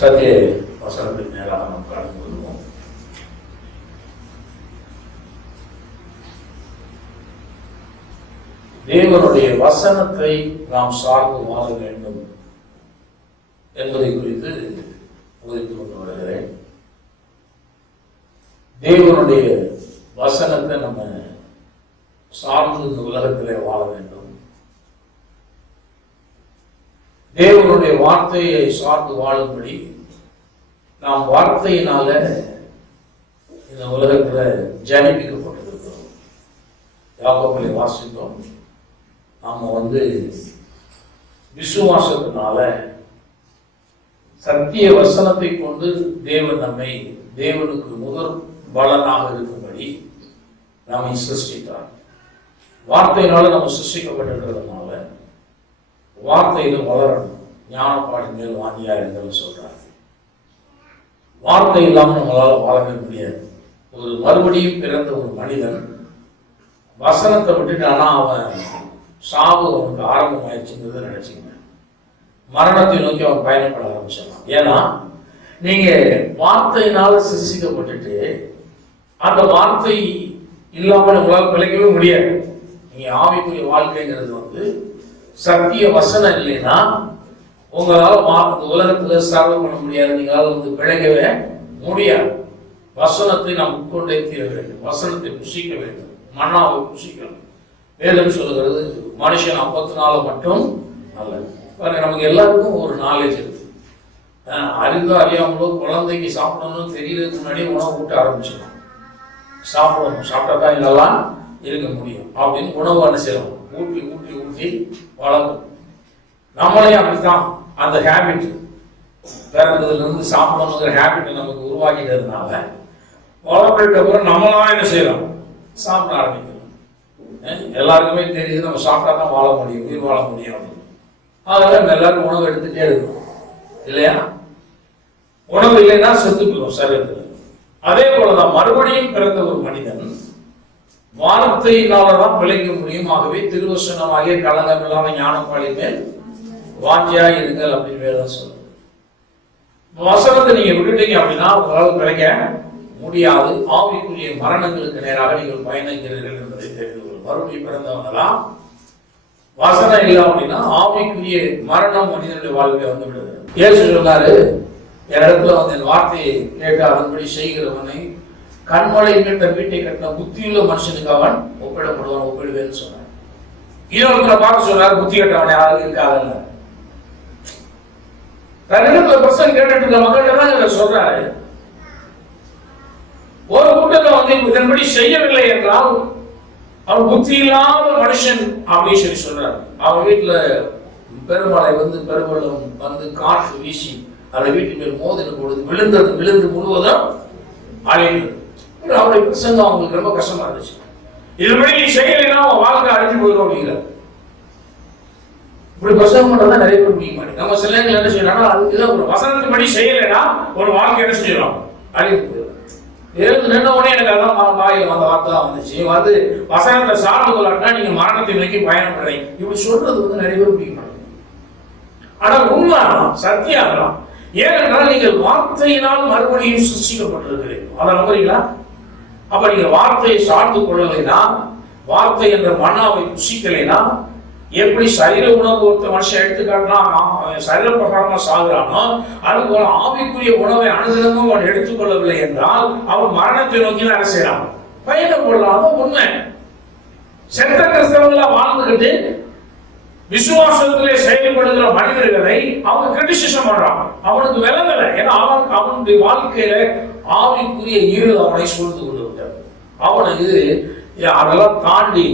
சத்திய வசனத்தின் நேராக நாம் கடந்து வருவோம். தேவனுடைய வசனத்தை நாம் சார்ந்து வாழ வேண்டும் என்பதை குறித்து போதித்து கொண்டு வருகிறேன். தேவனுடைய வசனத்தை நம்ம சார்ந்து இந்த உலகத்திலே வாழ வேண்டும். தேவனுடைய வார்த்தையை சார்ந்து வாழும்படி நாம் வார்த்தையினால இந்த உலகத்தில் ஜனிப்பிக்கப்பட்டிருக்கிறோம். யாக்கோபிலே வாசித்தோம், நாம் விசுவாசத்தினால சத்திய வசனத்தை கொண்டு தேவன் நம்மை தேவனுக்கு முதல் பலனாக இருக்கும்படி நம்மை சிருஷ்டித்தார். வார்த்தையினால நம்ம சிருஷ்டிக்கப்பட்டிருக்கிறதுனால வார்த்தையில வளரணும். ஞானப்பாடி மேல் வாங்கியா என்று சொல்றாரு. வார்த்தை இல்லாமல் நம்மளால வாழவே முடியாது. ஒரு மறுபடியும் பிறந்த ஒரு மனிதன் வசனத்தை விட்டுட்டானா அவன் சாவு அவனுக்கு ஆரம்பமாயிடுச்சுங்கிறத நினைச்சுங்க. மரணத்தை நோக்கி அவன் பயணப்பட ஆரம்பிச்சிடலாம். ஏன்னா நீங்க வார்த்தையினால சிருஷ்டிக்கப்பட்டுட்டு அந்த வார்த்தை இல்லாமல் உங்களால் பிழைக்கவே முடியாது. நீங்க ஆவிக்குரிய வாழ்க்கைங்கிறது சத்திய வசனம் இல்லைன்னா உங்களால் உலகத்துல சர்வ பண்ண முடியாது. நீங்களால் பிழைக்கவே முடியாது. வசனத்தை நாம் உட்கொண்டே தீர வேண்டும். வசனத்தை புசிக்க வேண்டும். மன்னாவை புசிக்கணும். வேதம் சொல்லுகிறது மனுஷன் 54 மட்டும் அல்ல. நமக்கு எல்லாருக்கும் ஒரு நாலேஜ் இருக்கு. அறிந்தோ அறியாமலோ குழந்தைக்கு சாப்பிடணும்னு தெரியறதுக்கு முன்னாடியே உணவு ஊட்ட ஆரம்பிச்சிடும். சாப்பிடணும், சாப்பிட்டா தான் இதெல்லாம் இருக்க முடியும் அப்படின்னு உணவு என்ன செய்யணும், ஊட்டி ஊட்டி ஊட்டி வளரும். நம்மளே அப்படித்தான். அந்த ஹேபிட் பிறந்ததுல இருந்து சாப்பிடணுங்கிற ஹேபிட் நமக்கு உருவாக்கிட்டதுனால வளர்ப்பிட்ட அப்புறம் நம்மளாம் என்ன செய்யலாம், சாப்பிட ஆரம்பிக்கணும். எல்லாருக்குமே தெரியுது நம்ம சாப்பிட்டா தான் வாழ முடியும், உயிர் வாழ முடியும் அப்படின்னு. அதனால எல்லாரும் உணவு எடுத்துட்டே இருக்கணும் இல்லையா? உணவு இல்லைன்னா செத்து போயிடும் சரீரத்தில். அதே போலதான் மறுபடியும் பிறந்த ஒரு மனிதன் வார்த்தையினாலதான் பிழைக்க முடியும். ஆகவே திருவசனமாகிய களங்கம் இல்லாம ஞானப்பாடி மேல் வாஞ்சியா இருங்கள் அப்படின்னு வேதம் சொல்லுது. வசனத்தை நீங்க விட்டுட்டீங்க அப்படின்னா உங்களால் பிழைக்க முடியாது. ஆவிக்குரிய மரணங்களுக்கு நேராக நீங்கள் பயணிக்கிறீர்கள் என்பதை தெரிந்து கொள்ளும். மறுபடியும் பிறந்தவங்கலாம் வசனம் இல்லை அப்படின்னா ஆவிக்குரிய மரணம் மனிதனுடைய வாழ்க்கையை விடுது. ஏசு சொன்னாரு, என் இடத்துல என் வார்த்தையை கேட்டு அதன்படி செய்கிறவனை கண்மலை மீட்ட வீட்டை கட்டின புத்தியுள்ள மனுஷனுக்கு அவன் ஒப்பிடப்படுவான், ஒப்பிடுவேன்னு சொன்னார். இன்னொருத்தரை பார்க்க சொன்னார், புத்தி கட்டவனை யாரும் இருக்காதல்ல. தன்னிடத்துல பர்சன் கேட்டுட்டு இருக்க மக்கள்கிட்ட சொல்றாரு. ஒரு கூட்டத்தை இதன்படி செய்யவில்லை என்றால் அவன் புத்தி இல்லாத மனுஷன் அப்படின்னு சொல்லி சொல்றாரு. அவன் வீட்டுல பெருமழை பெருவெள்ளம் காற்று வீசி அதை வீட்டு மேல் மோதின பொழுது விழுந்து முழுவதும் அழிந்தது. அவருடைய பிரசங்கம் அவங்களுக்கு ரொம்ப கஷ்டமா இருந்துச்சு. இதுபடி நீ செய்யலைன்னா அவன் வாழ்க்கை அழிஞ்சு போயிடும் அப்படிங்கிறார். இப்படி பிரசங்கம் பண்றதா நிறைய பேர் முடிய மாட்டேங்குது. நம்ம சில நேரங்கள் என்ன செய்யறோம்னா அதுதான் ஒரு வசனத்தின்படி செய்யலைன்னா ஒரு வாழ்க்கை என்ன செஞ்சிடும், அழிந்து போயிடும். எழுந்து நின்ன உடனே எனக்கு அதான் வாயில வந்த வார்த்தை தான் வந்துச்சு. வசனத்தை சார்ந்து கொள்ளாட்டா நீங்க மரணத்தை நோக்கி பயணப்படுறீங்க. இப்படி சொல்றது நிறைய பேர் முடிய மாட்டேங்குது. ஆனா உண்மை சத்தியம் தான். ஏனென்றால் நீங்கள் வார்த்தையினால் மறுபடியும் சிருஷ்டிக்கப்பட்டிருக்கிறீர்கள். அதை நம்புறீங்களா? அப்ப நீங்க வார்த்தையை சார்ந்து கொள்ளலைன்னா, வார்த்தை என்ற மன்னாவை புசிக்கலைன்னா, எப்படி சரீர உணவு ஒருத்த மனுஷன் எடுத்துக்காட்டினா சரீர பிரகாரமா சாகுறானோ அது போல ஆவிக்குரிய உணவை அனுதினமும் அவன் எடுத்துக்கொள்ளவில்லை என்றால் அவன் மரணத்தை நோக்கி என்ன செய்யலாம், பயணப்படலாம். உண்மை. செத்த கிறிஸ்தவங்களா வாழ்ந்துகிட்டு விசுவாசத்திலே செயல்படுகிற மனிதர்களை அவங்க கிரிட்டிசிசம் பண்றான். அவனுக்கு விளங்கல. ஏன்னா அவனுடைய வாழ்க்கையில ஆவிக்குரிய இருள் அவனை சூழ்ந்து கொண்டு விட்டார். அவனுக்கு அதெல்லாம் தாண்டி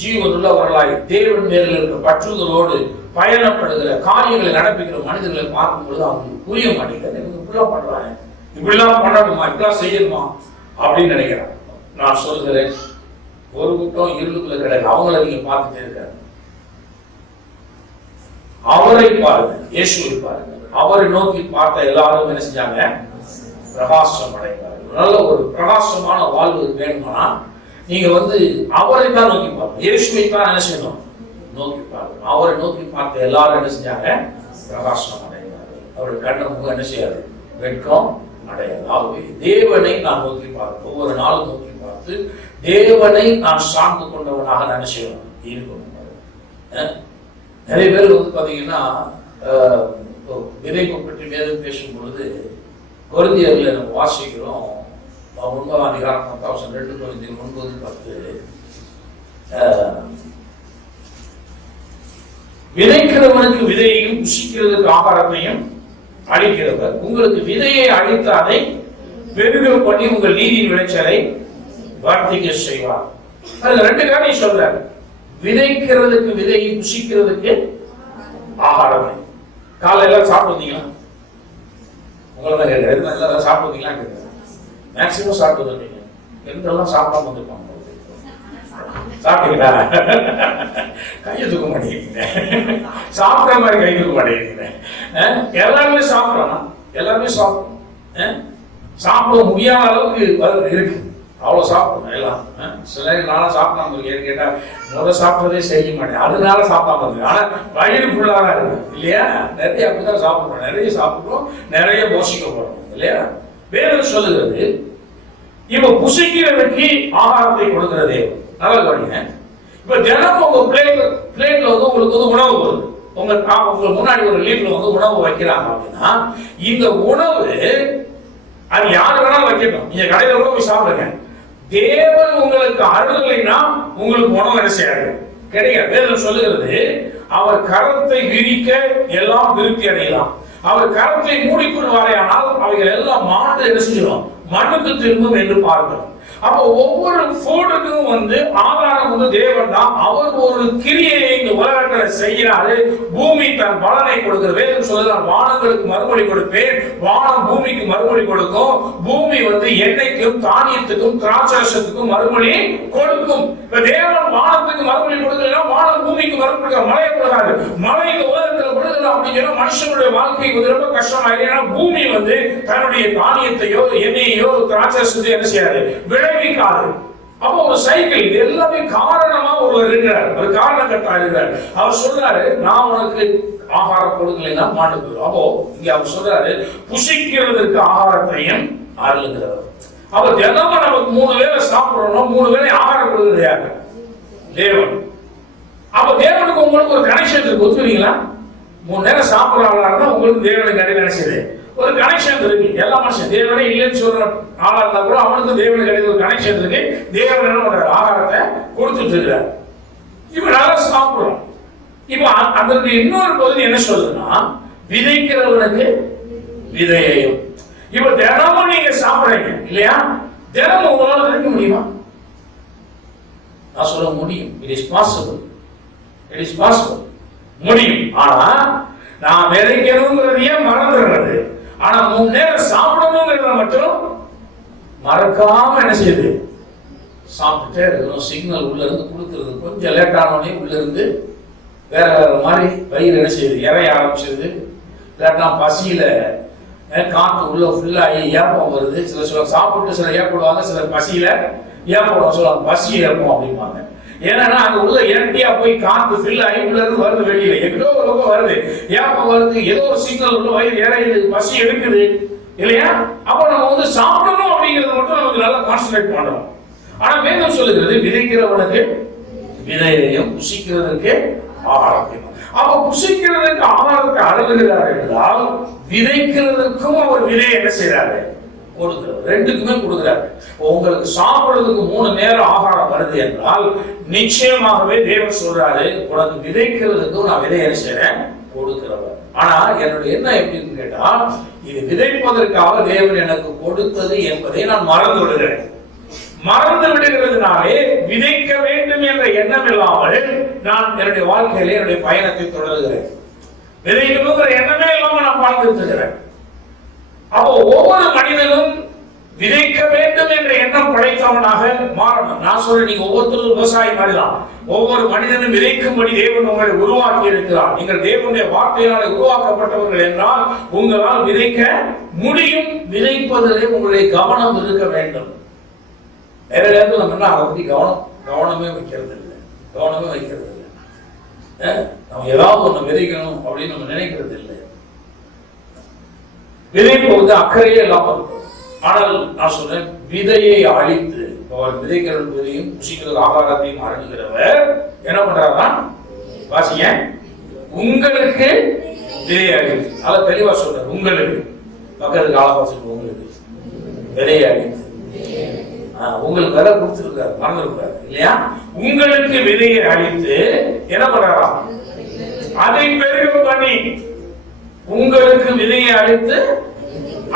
ஜீவனுள்ளவர்களாய் தேவன் மேலில் இருக்கிற பற்றுதலோடு பயணப்படுகிற காரியங்களை நடப்பிக்கிற மனிதர்களை பார்க்கும் பொழுது அவங்களுக்கு புரிய மாட்டேங்குது. இப்படிலாம் பண்றாங்க, இப்படிலாம் பண்ணணுமா, இப்படிலாம் செய்யணுமா அப்படின்னு நினைக்கிறான். நான் சொல்கிறேன், ஒரு கூட்டம் இருளுக்குள்ள கிடையாது. அவங்கள நீங்க பார்த்துட்டே இருக்காரு. அவரை பாருங்க, இயேசுவை பாருங்க. அவரை நோக்கி பார்த்த எல்லாரும் என்ன செஞ்சாங்க, பிரகாசம் அடைந்தார்கள். நல்ல ஒரு பிரகாசமான வாழ்வு வேணுமானா நீங்க அவரை தான் நோக்கி பாருங்க. இயேசுவை தான் என்ன செய்யணும், நோக்கி பாருங்க. அவரை நோக்கி பார்த்த எல்லாரும் என்ன செஞ்சாங்க, பிரகாசம் அடைந்தார்கள். அவருடைய கண்ணை முகம் என்ன செய்யாது, வெட்கம் அடையாது. ஆகவே தேவனை நான் நோக்கி பார்த்து, ஒவ்வொரு நாளும் நோக்கி பார்த்து தேவனை நான் சார்ந்து கொண்டவனாக நான் செய்யணும் இருக்கணும். நிறைய பேர் பார்த்தீங்கன்னா விதைப்பை பற்றி வேதம் பேசும் பொழுது கொரிந்தியர்ல நம்ம வாசிக்கிறோம் 9ஆம் அதிகாரம் 2 கொரிந்தியர் 9:10 விதைக்கிறவனுக்கு விதையையும் புசிக்கிறதுக்கு ஆகாரத்தையும் அளிக்கிறவர் உங்களுக்கு விதையை அளித்து அதை பெருக பண்ணி உங்கள் நீதியின் விளைச்சலை வர்த்திக்க செய்வார். அது 2 காரியம் சொல்றாரு. விதைக்கிறதுக்கு விதையை புசிக்கிறதுக்கு ஆகாரத்தை. காலையில சாப்பிட்டு வந்தீங்களா? உங்களை தான் கேட்கிறேன், எல்லாம் சாப்பிட்டு வந்தீங்களா கேட்கிறேன். மேக்சிமம் சாப்பிட்டு வந்தீங்க, எந்தெல்லாம் சாப்பிடாம வந்துருப்பாங்க. சாப்பிட்டீங்களா? கையை தூக்க மாட்டேங்கிறீங்க. சாப்பிட்ற மாதிரி கை தூக்க மாட்டேங்கிறீங்க. எல்லாருமே சாப்பிட்றோம், எல்லாருமே சாப்பிட்றோம். சாப்பிட முடியாத அளவுக்கு இருக்கு, அவ்வளோ சாப்பிடணும் எல்லாம். சில நாளாக சாப்பிடாம இருக்கு. கேட்டால் முதல் சாப்பிட்றதே செய்ய மாட்டேன், அதனால சாப்பிடாம இருக்கு. ஆனால் வயிறு ஃபுல்லாக தான் இருக்கு இல்லையா? நிறைய அப்படிதான் சாப்பிட்றோம், நிறைய சாப்பிட்றோம், நிறைய போஷிக்கப்படுறோம் இல்லையா? வேதம் சொல்லுகிறது இப்ப புசிக்கிறதுக்கு ஆகாரத்தை கொடுக்கிறதே. நல்லா கவனிங்க. இப்ப தினம் உங்க பிளேட்ல வந்து உங்களுக்கு வந்து உணவு வருது, உங்க முன்னாடி ஒரு லீஃப்ல வந்து உணவு வைக்கிறாங்க அப்படின்னா இந்த உணவு அது யாரு வேணாலும் வைக்கட்டும். நீங்க கடையில கூட போய் சாப்பிடுங்க. தேவன் உங்களுக்கு அருள்லைன்னா உங்களுக்கு உணவு என்ன செய்யாது, கிடையாது. வேதம் சொல்லுகிறது அவர் கரத்தை விரிக்க எல்லாம் திருப்தி அடையலாம், அவர் கரத்தை மூடிக்கொள்வாரையானால் அவைகள் எல்லாம் மாண்டு என்ன செஞ்சிடும், மண்ணுக்கு திரும்பும் என்று பார்க்கிறோம். அப்ப ஒவ்வொரு ஃபுட்டுக்கும் வந்து ஆதாரம் வந்து தேவன் தான். அவர் ஒரு கிரியையை இந்த உலகத்தில் செய்கிறாரு. பூமி தன் பலனை கொடுக்கிற. வேதம் சொல்லுதான் வானங்களுக்கு மறுமொழி கொடுப்பேன், வானம் பூமிக்கு மறுமொழி கொடுக்கும், பூமி வந்து எண்ணெய்க்கும் தானியத்துக்கும் திராட்சரசத்துக்கும் மறுமொழி கொடுக்கும். இப்ப தேவன் வானத்துக்கு மறுமொழி கொடுக்கலன்னா வானம் பூமிக்கு மறுமொழி கொடுக்க, மழையை கொடுக்காது. மழை இந்த உலகத்தில் கொடுக்கணும் அப்படிங்கிற மனுஷனுடைய வாழ்க்கைக்கு ரொம்ப கஷ்டமாயிரு. ஏன்னா பூமி வந்து தன்னுடைய தானியத்தையோ எண்ணெயையோ திராட்சரசத்தையோ என்ன செய்யாது, விளைவிக்காது. அப்போ ஒரு சைக்கிள், இது எல்லாமே காரணமா ஒருவர் இருக்கிறார், ஒரு காரணம் கட்டா இருக்கிறார். அவர் சொல்றாரு நான் உனக்கு ஆகாரம் கொடுக்கலைன்னா மாட்டு போயிடும். அப்போ இங்க அவர் சொல்றாரு புசிக்கிறதுக்கு ஆகாரத்தையும் அருளுகிறவர். அப்ப தினமும் நமக்கு 3 வேளை சாப்பிடணும், 3 வேளை ஆகாரம் கொடுக்கிறது யாரு, தேவன். அப்ப தேவனுக்கு உங்களுக்கு ஒரு கனெக்ஷன் இருக்கு, ஒத்துக்கிறீங்களா? 3 நேரம் சாப்பிடறாங்களா இருந்தா உங்களுக்கு தேவனுக்கு இடையில நினைச்சது ஒரு கனெக்ஷன் இருக்கு. எல்லா மனுஷன் தேவனே இல்லைன்னு சொல்ற ஆளா இருந்தா கூட அவனுக்கு தேவனுக்கு இடையில ஒரு கனெக்ஷன் இருக்கு. தேவன் என்ன பண்றாரு, ஆகாரத்தை கொடுத்துட்டு இருக்கிறார். இப்ப நல்லா சாப்பிடுறோம். இப்ப அதற்கு இன்னொரு பகுதி என்ன சொல்லுதுன்னா விதைக்கிறவனுக்கு விதையையும். இப்ப தினமும் நீங்க சாப்பிடுறீங்க இல்லையா? தினமும் உங்களால விதைக்க முடியுமா? நான் சொல்ல முடியும். It is possible, it is possible, முடியும். ஆனா நான் விதைக்கணுங்கிறதையே மறந்துடுறது. ஆனா 3 நேரம் சாப்பிடணுங்கிறத மட்டும் மறக்காம என்ன செய்யுது, சாப்பிட்டுட்டே இருக்கணும். சிக்னல் உள்ள இருந்து கொடுத்துருது. கொஞ்சம் லேட் ஆனோடனே உள்ள இருந்து வேற வேற மாதிரி வயிறு என்ன செய்யுது, இறைய ஆரம்பிச்சிருது. இல்லாட்டா பசியில காற்று உள்ள ஃபுல்லாகி ஏப்பம் வருது. சிலர் சாப்பிட்டு சிலர் ஏற்படுவாங்க, சிலர் பசியில ஏற்படுவாங்க. சொல்லுவாங்க பசி ஏற்பம் அப்படிம்பாங்க. ஏன்னா அங்க உள்ள எம்டியா போய் காத்து ஃபில் ஆகி உள்ள இருந்து வருது, வெளியில எங்கோ ஒரு பக்கம் வருது, ஏப்பம் வருது, ஏதோ ஒரு சிக்னல் உள்ள வயிறு இறையுது, பசி எடுக்குது இல்லையா? அப்ப நம்ம வந்து சாப்பிடணும் அப்படிங்கறத மட்டும் நமக்கு நல்லா கான்சன்ட்ரேட் பண்றோம். ஆனா வேதம் சொல்லுகிறது விதைக்கிறவனுக்கு விதையையும் புசிக்கிறதுக்கு ஆகாரத்தையும். அப்ப புசிக்கிறதுக்கு ஆகாரத்தை அருளுகிறார் என்றால் விதைக்கிறதுக்கும் அவர் விதையை என்ன செய்யறாரு, கொடுக்கிறார். 2க்குமே கொடுக்கிறார். உங்களுக்கு சாப்பிடுறதுக்கு 3 நேரம் ஆகாரம் வருது என்றால் நிச்சயமாகவே தேவன் சொல்றாரு உனக்கு விதைக்கிறதுக்கும் நான் விதை என்ன செய்றேன், கொடுக்கிறவர். ஆனா என்னுடைய என்ன எப்படின்னு கேட்டா இது விதைப்பதற்காக தேவன் எனக்கு கொடுத்தது என்பதை நான் மறந்து விடுகிறேன். மறந்து விடுகிறதுனாலே விதைக்க வேண்டும் என்ற எண்ணம் இல்லாமல் நான் என்னுடைய வாழ்க்கையிலே என்னுடைய பயணத்தை தொடர்கிறேன். விதைக்கணுங்கிற எண்ணமே இல்லாம நான் வாழ்ந்துட்டு இருக்கிறேன். அப்போ ஒவ்வொரு மனிதனும் விதைக்க வேண்டும் என்ற எண்ணம் படைத்தவனாக மாறணும். நான் சொல்றேன், நீங்க ஒவ்வொருத்தரும் விவசாயி மாதிரிதான். ஒவ்வொரு மனிதனும் விதைக்கும்படி தேவன் உங்களை உருவாக்கி இருக்கிறார். நீங்கள் தேவனுடைய வார்த்தையினால் உருவாக்கப்பட்டவர்கள் என்றால் உங்களால் விதைக்க முடியும். விதைப்பதிலே உங்களுடைய கவனம் இருக்க வேண்டும். வேற நேரத்தில் நம்ம அதை பத்தி கவனமே வைக்கிறது இல்லை. நம்ம ஏதாவது ஒண்ணு விதைக்கணும் அப்படின்னு நம்ம நினைக்கிறது இல்லை. விதைப்பு வந்து அக்கறையே இல்லாம இருக்கும். ஆனால் நான் சொன்னேன், விதையை அழித்து அவர் விதைக்கிறது விதையும் புசிக்கிறது ஆகாரத்தையும் அருந்துகிறவர் என்ன பண்றாரா? வாசிங்க, உங்களுக்கு விதையை அழித்து. அதை தெளிவா சொல்றாரு. உங்களுக்கு பக்கத்துக்கு ஆளாபாசம், உங்களுக்கு விதையை அழித்து. உங்களுக்கு விதை கொடுத்துருக்காரு, மறந்துருக்காரு இல்லையா? உங்களுக்கு விதையை அழித்து என்ன பண்றாரா? அதை பெருக பண்ணி. உங்களுக்கு விதையை அழித்து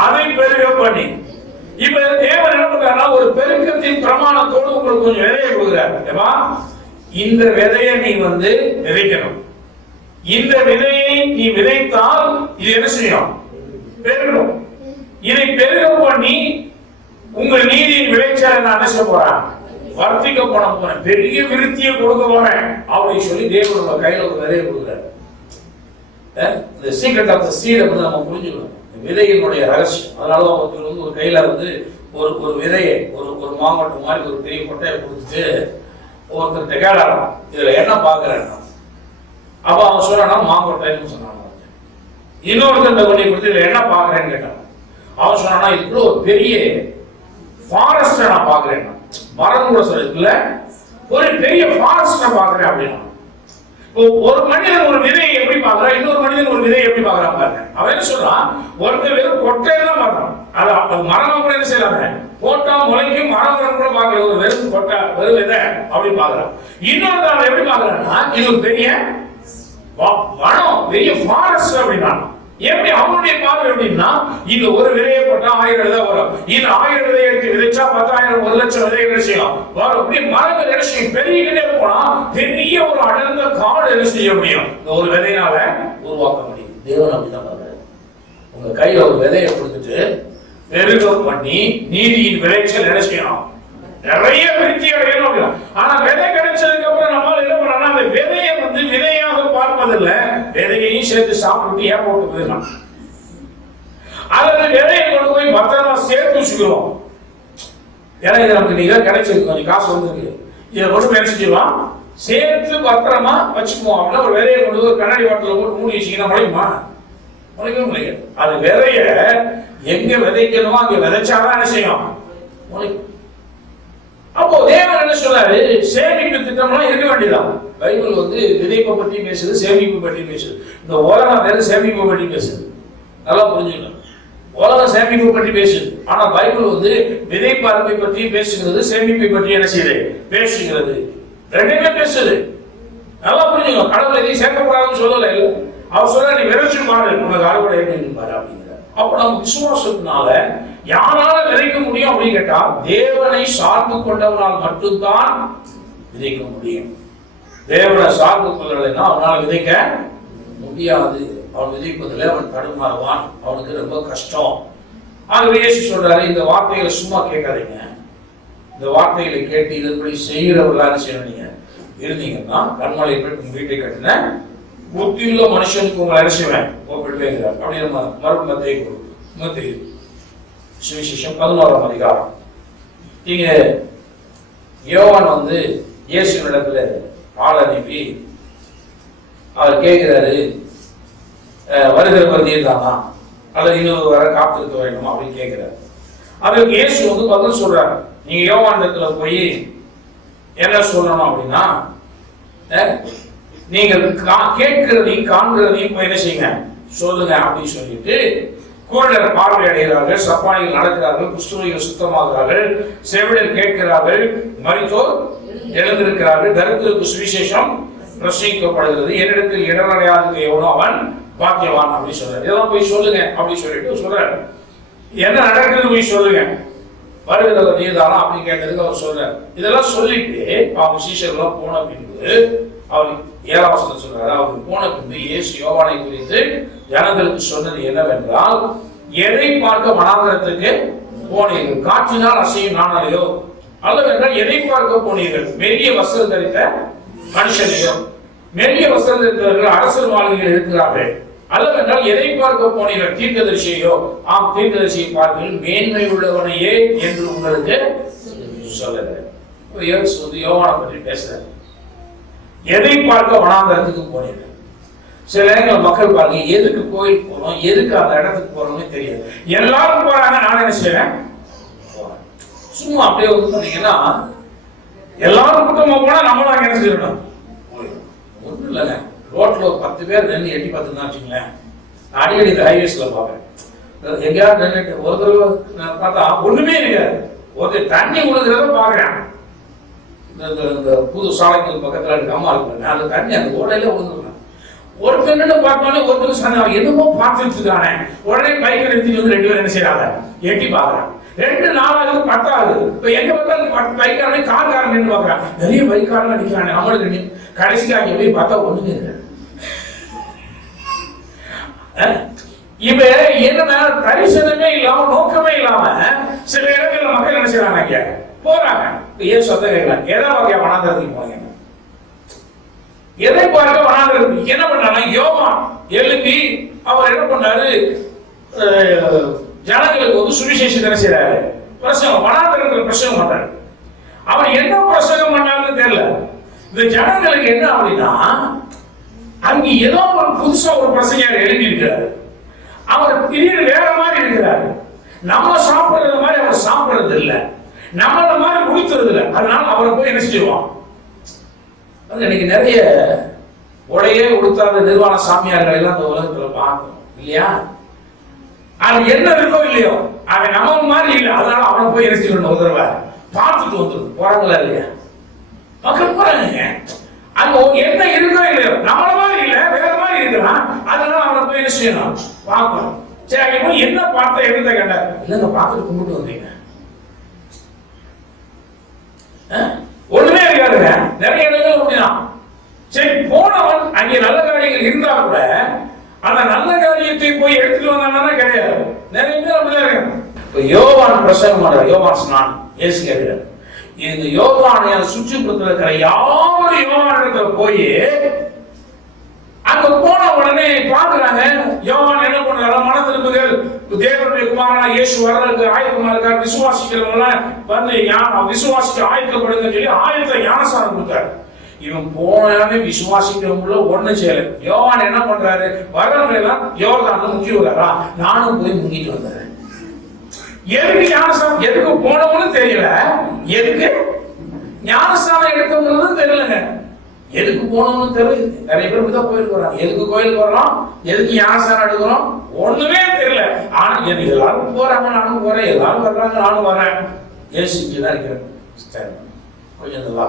அதை பெருக பண்ணி. இப்ப தேவன் என்ன பண்றாருன்னா, ஒரு பெருக்கத்தின் பிரமாணத்தோடு உங்களுக்கு கொஞ்சம் விதையை கொடுக்குறாரு. இந்த விதையை நீ வந்து விதைக்கணும். இந்த விதையை நீ விதைத்தால் இது என்ன செய்யும்? பெருகும். இதை பெருக பண்ணி உங்கள் நீதியின் விளைச்சலை நான் என்ன செய்ய போறேன்? வர்த்திக்க போறேன், பெரிய விருத்தியை கொடுக்க போறேன் அப்படின்னு சொல்லி தேவன் உங்க கையில ஒரு விதையை கொடுக்குறாரு. The secret of the seed வந்து நம்ம புரிஞ்சுக்கணும், விதையினுடைய ரகசியம். அதனாலதான் ஒருத்தர் வந்து ஒரு கையில வந்து ஒரு விதையை ஒரு மாங்கொட்டை மாதிரி ஒரு பெரிய கொட்டையை கொடுத்துட்டு ஒருத்தர் கேட்டாராம், இதுல என்ன பாக்குறேன்? அப்ப அவன் சொல்றானா மாங்கொட்டைன்னு சொன்னான். இன்னொருத்தர் கொண்டை கொடுத்து இதுல என்ன பாக்குறேன்னு கேட்டான். அவன் சொன்னானா இதுக்குள்ள ஒரு பெரிய ஃபாரஸ்ட் நான் பாக்குறேன். மரம் கூட சொல்ல ஒரு பெரிய ஃபாரஸ்ட் பாக்குறேன் அப்படின்னா, ஒரு மனிதன் ஒரு விதையை எப்படி பாக்குறான், இன்னொரு மனிதன் ஒரு விதையை எப்படி பாக்குறான் பாருங்க. அவன் என்ன சொல்றான், ஒருத்தர் வெறும் கொட்டையெல்லாம் பார்க்கறான். அது மரம் கூட என்ன செய்யறாங்க, போட்டா முளைக்கும் மரம் கூட பாக்கல, ஒரு வெறும் கொட்டை வெறும் விதை அப்படி பாக்குறான். இன்னொரு எப்படி பாக்குறான்னா, இது ஒரு பெரிய வனம், பெரிய ஃபாரஸ்ட் அப்படின்னா. எப்படி அவனுடைய பார்வை எப்படின்னா, இந்த ஒரு விதையை போட்டா 1000 விதை வரும். இந்த 1000 விதையை எடுத்து விதைச்சா 10,000 1,00,000 விதைகள் என்ன செய்யும் வரும். அப்படி மரங்கள் என்ன செய்யும், பெருகிட்டே போனா பெரிய ஒரு அடர்ந்த காடு என்ன செய்ய முடியும், இந்த ஒரு விதையினால உருவாக்க முடியும். தேவன் அப்படிதான் பாக்குறாரு. உங்க கையில ஒரு விதையை கொடுத்துட்டு பெருக பண்ணி நீதியின் விளைச்சல் என்ன செய்யணும், நிறைய விருத்தி அடையணும் அப்படின்னா. ஆனா விதை கிடைச்சதுக்கு அப்புறம் நம்மளால என்ன பண்ணா, அந்த விதையை வந்து விதையாக பார்ப்பதில்லை, விதையையும் சேர்த்து சாப்பிட்டு ஏன் போட்டு போயிடலாம். அதில் விதையை கொண்டு போய் பத்திரமா சேர்த்து வச்சுக்கிறோம். ஏன்னா இது நமக்கு நீங்க கிடைச்சிருக்கு, கொஞ்சம் காசு வந்துருக்கு, இதை கொண்டு போய் நினைச்சிடுவான் சேர்த்து பத்திரமா வச்சுக்குவோம் அப்படின்னா. ஒரு விதையை கொண்டு ஒரு கண்ணாடி பாட்டில போட்டு மூடி வச்சீங்கன்னா முளைக்குமா? முளைக்கவே முடியாது. அது விதைய எங்க விதைக்கணுமோ அங்க விதைச்சாதான் என்ன செய்யும், முளைக்கும். அப்போ தேவன் என்ன சொல்றாரு, சேமிப்பு திட்டம்லாம் இருக்க வேண்டியதான். பைபிள் வந்து விதைப்பை பற்றி பேசுது, சேமிப்பு பற்றி பேசுது. இந்த உலகம் வேற சேமிப்பு பற்றி பேசுது. நல்லா புரிஞ்சுக்கணும், உலகம் சேமிப்பு பற்றி பேசுது. ஆனா பைபிள் வந்து விதைப்பு அறுப்பை பற்றி பேசுகிறது, சேமிப்பை பற்றி என்ன செய்யுது பேசுகிறது. ரெண்டுமே பேசுது. நல்லா புரிஞ்சுக்கணும். கடவுள் எதையும் சேர்க்கப்படாதுன்னு சொல்லல. இல்லை, அவர் சொல்ற நீ விரைச்சு மாறு, உனக்கு அறுவடை எப்படி பாரு அப்படிங்கிற. அப்ப நம்ம விசுவாசத்தினால யாரால விதைக்க முடியும் அப்படின்னு கேட்டா, தேவனை சார்ந்து கொண்டவனால் மட்டும்தான் விதைக்க முடியும். தேவனை சார்ந்து கொள்ளலைன்னா அவனால விதைக்க முடியாது. அவன் விதைப்பதில் அவன் தடுமாறுவான், அவனுக்கு ரொம்ப கஷ்டம். ஆகவே இயேசு சொல்றாரு, இந்த வார்த்தைகளை சும்மா கேட்காதீங்க, இந்த வார்த்தைகளை கேட்டு இதன்படி செய்கிறவர்களான செய்யறீங்க இருந்தீங்கன்னா, கண்மலை உங்க வீட்டை கட்டின புத்தியுள்ள மனுஷனுக்கு உங்களை அரசுவேன் ஒப்பிடுவேங்கிறார். அப்படி நம்ம மத்திய சுவிசேஷம் 11ஆம் அதிகாரம். இங்க யோவான் வந்து இயேசுவினிடத்துல ஆள் அனுப்பி அவர் கேட்கிறாரு, வருகிற நீர் தானா அல்லது இன்னொரு வர காத்திருக்க வேண்டுமா அப்படின்னு கேட்கிறாரு. அதற்கு இயேசு வந்து பதில் சொல்றாரு, நீங்க யோவான் இடத்துல போய் என்ன சொல்லணும் அப்படின்னா, நீங்கள் கேட்கிறதையும் காண்கிறதையும் போய் என்ன செய்யுங்க சொல்லுங்க அப்படின்னு சொல்லிட்டு, குருடர் பார்வை அடைகிறார்கள், சப்பானிகள் நடக்கிறார்கள், குஷ்டரோகிகள் சுத்தமாகிறார்கள், செவிடர் கேட்கிறார்கள், மரித்தோர் எழுந்திருக்கிறார்கள், தரித்திரருக்கு சுவிசேஷம் பிரசங்கிக்கப்படுகிறது, என்னிடத்தில் இடரடையாக எவனோ அவன் பாக்கியவான் அப்படின்னு சொல்றாரு. இதெல்லாம் போய் சொல்லுங்க அப்படின்னு சொல்லிட்டு சொல்றாரு. என்ன நடக்குது போய் சொல்லுங்க, வருகிறவர் நீர்தானா அப்படின்னு கேட்டதுக்கு அவர் சொல்றாரு. இதெல்லாம் சொல்லிட்டு அவங்க சீஷர்கள்லாம் போன பின்பு அவர் 7ஆம் வசனத்தில் சொல்றாரு, அவர் போன பின்பு இயேசு யோவானை குறித்து ஜனங்களுக்கு சொன்னது என்னவென்றால், எதை பார்க்க வனாந்தரத்துக்கு போனீர்கள், காற்றினால் அசையும் நானாலையோ அல்லவென்றால் எதை பார்க்க போனீர்கள், மெல்லிய வஸ்திரம் தரித்த மனுஷனையோ? மெல்லிய வஸ்திரம் தரித்தவர்கள் அரசர் மாளிகையில் இருக்கிறார்கள். அல்லவென்றால் எதை பார்க்க போனீர்கள், தீர்க்கதரிசியையோ? ஆம், தீர்க்கதரிசியை பார்ப்பீர்கள், மேன்மை உள்ளவனையே என்று உங்களுக்கு சொல்லுகிறேன். யோவானை பற்றி பேசுறாரு. எதை பார்க்க வனாந்தரத்துக்கு போனீர்கள்? சில நேரங்கள் மக்கள் பாருங்க, எதுக்கு கோயிலுக்கு போறோம், எதுக்கு அந்த இடத்துக்கு போறோம்னு தெரியாது. எல்லாரும் போறாங்க, நான் என்ன செய்வேன், சும்மா அப்படியே வந்து பாத்தீங்கன்னா எல்லாரும் கூட்டமா போனா நம்மளும் அங்க என்ன செய்யணும், ஒன்றும் இல்லைங்க. ரோட்ல ஒரு 10 பேர் நின்று எட்டி பார்த்துன்னு வச்சுங்களேன். நான் அடிக்கடி இந்த ஹைவேஸ்ல பார்ப்பேன். எங்கேயாவது நின்றுட்டு ஒரு தடவை பார்த்தா ஒண்ணுமே இருக்காது. ஒரு தண்ணி விழுகிறத பாக்குறேன். இந்த புது சாலைக்கு பக்கத்துல இருக்க அம்மா இருப்பாங்க, அந்த தண்ணி அந்த ஓடையில விழுந்துருக்காங்க. ஒருத்தன்னு பார்த்தாலே ஒருத்தர் சொன்னாங்க, என்னமோ பார்த்துட்டு இருக்கானே. உடனே பைக்கை நிறுத்தி வந்து 2 பேரும் என்ன செய்யறாங்க, எட்டி பாக்குறான். 2 4 10 இப்ப எங்க பார்த்தாலும் பைக்காரனே கார்காரன் நின்று பாக்குறான். நிறைய பைக்காரன் நிக்கிறானே, நம்மளுக்கு கடைசிக்கு அங்கே போய் பார்த்தா ஒண்ணுமே இருக்காது. இப்ப என்ன தரிசனமே இல்லாம நோக்கமே இல்லாம சில இடங்கள்ல மக்கள் என்ன செய்யறாங்க, போறாங்க. ஏன் சொந்த கேட்கலாம், எதை வகையா வனாந்திரத்துக்கு போறீங்க, எதை பார்க்க வனாந்திரத்துக்கு என்ன பண்றாங்க, யோவான் எழுப்பி அவர் என்ன பண்ணாரு, ஜனங்களுக்கு வந்து சுவிசேஷம் என்ன செய்யறாரு, பிரசங்கம், வனாந்திரத்தில் பிரசங்கம் பண்றாரு. அவர் என்ன பிரசங்கம் பண்ணாருன்னு தெரியல. இந்த ஜனங்களுக்கு என்ன அப்படின்னா, அங்க ஏதோ ஒரு புதுசா ஒரு பிரசங்கர் எழுதி இருக்கிறாரு. அவர் திடீர்னு வேற மாதிரி இருக்கிறாரு. நம்ம சாப்பிடுறது மாதிரி அவர் சாப்பிடுறது இல்லை, நம்மள மாதிரி குடிக்கிறது இல்லை. அதனால அவரை போய் என்ன செய்வோம், இன்னைக்கு நிறைய உடையே உடுத்தாத நிர்வாண சாமியார்கள் எல்லாம் இந்த உலகத்துல பார்க்கணும் இல்லையா. அது என்ன இருக்கோ இல்லையோ, அவன் நம்ம மாதிரி இல்லை. அதனால அவனை போய் என்ன செய்யணும், ஒரு தடவை பார்த்துட்டு வந்துடும். போறாங்களா இல்லையா, மக்கள் போறாங்க. அங்க என்ன இருக்கோ இல்லையோ, நம்மள மாதிரி இல்ல, வேற மாதிரி இருக்கிறான். அதனால அவனை போய் என்ன செய்யணும், பார்க்கணும். சரி, அங்க போய் என்ன பார்த்த, என்னத்தை கண்ட, இல்லங்க பார்த்துட்டு கும்பிட்டு வந்தீங்க, ஒண்ணுமே இருக்காதுங்க. நிறைய இடங்கள் அப்படிதான். சரி, போனவன் அங்கே நல்ல காரியங்கள் இருந்தா கூட அந்த நல்ல காரியத்தை போய் எடுத்துட்டு வந்தானா கிடையாது. நிறைய பேர் அப்படிதான் இருக்காங்க. யோவான் பிரசங்கம் பண்ற, யோவான் ஸ்நானம் இயேசு கேட்கிறார். இந்த யோவானை சுற்றுப்புறத்தில் இருக்கிற யாரும் யோவான் இடத்துல போய் அங்க போன உடனே பாக்குறாங்க, யோவான் என்ன பண்றாரு, மன திரும்புகள், தேவனுடைய குமாரனா இயேசு வர்றதுக்கு ஆயத்தமா இருக்காரு, விசுவாசிக்கிறவங்க வந்து விசுவாசிக்க ஆயத்தப்படுங்க சொல்லி ஆயத்த ஞானசாரம் கொடுத்தாரு. இவன் போனாலே விசுவாசிக்கிறவங்கள ஒண்ணு செய்யல. யோவான் என்ன பண்றாரு, வர்றவங்க எல்லாம் யோர்தான்ல முக்கி விடுறாரா, நானும் போய் முங்கிட்டு வந்தேன். எதுக்கு ஞானசாரம், எதுக்கு போனவங்களும் தெரியல, எதுக்கு ஞானசாரம் எடுத்தவங்களும் தெரியலங்க. எதுக்கு போனோம்னு தெரியல. நிறைய பேர் தான் கோயிலுக்கு வர்றாங்க. எதுக்கு கோயிலுக்கு வர்றோம், எதுக்கு ஞானசாரம் எடுக்கிறோம், ஒண்ணுமே தெரியல. ஆனா எல்லாரும் போறாங்க, நானும் போறேன், எல்லாரும் வர்றாங்க, நானும் வரேன். ஏசுக்கு தான் இருக்கிறேன். கொஞ்சம் நல்லா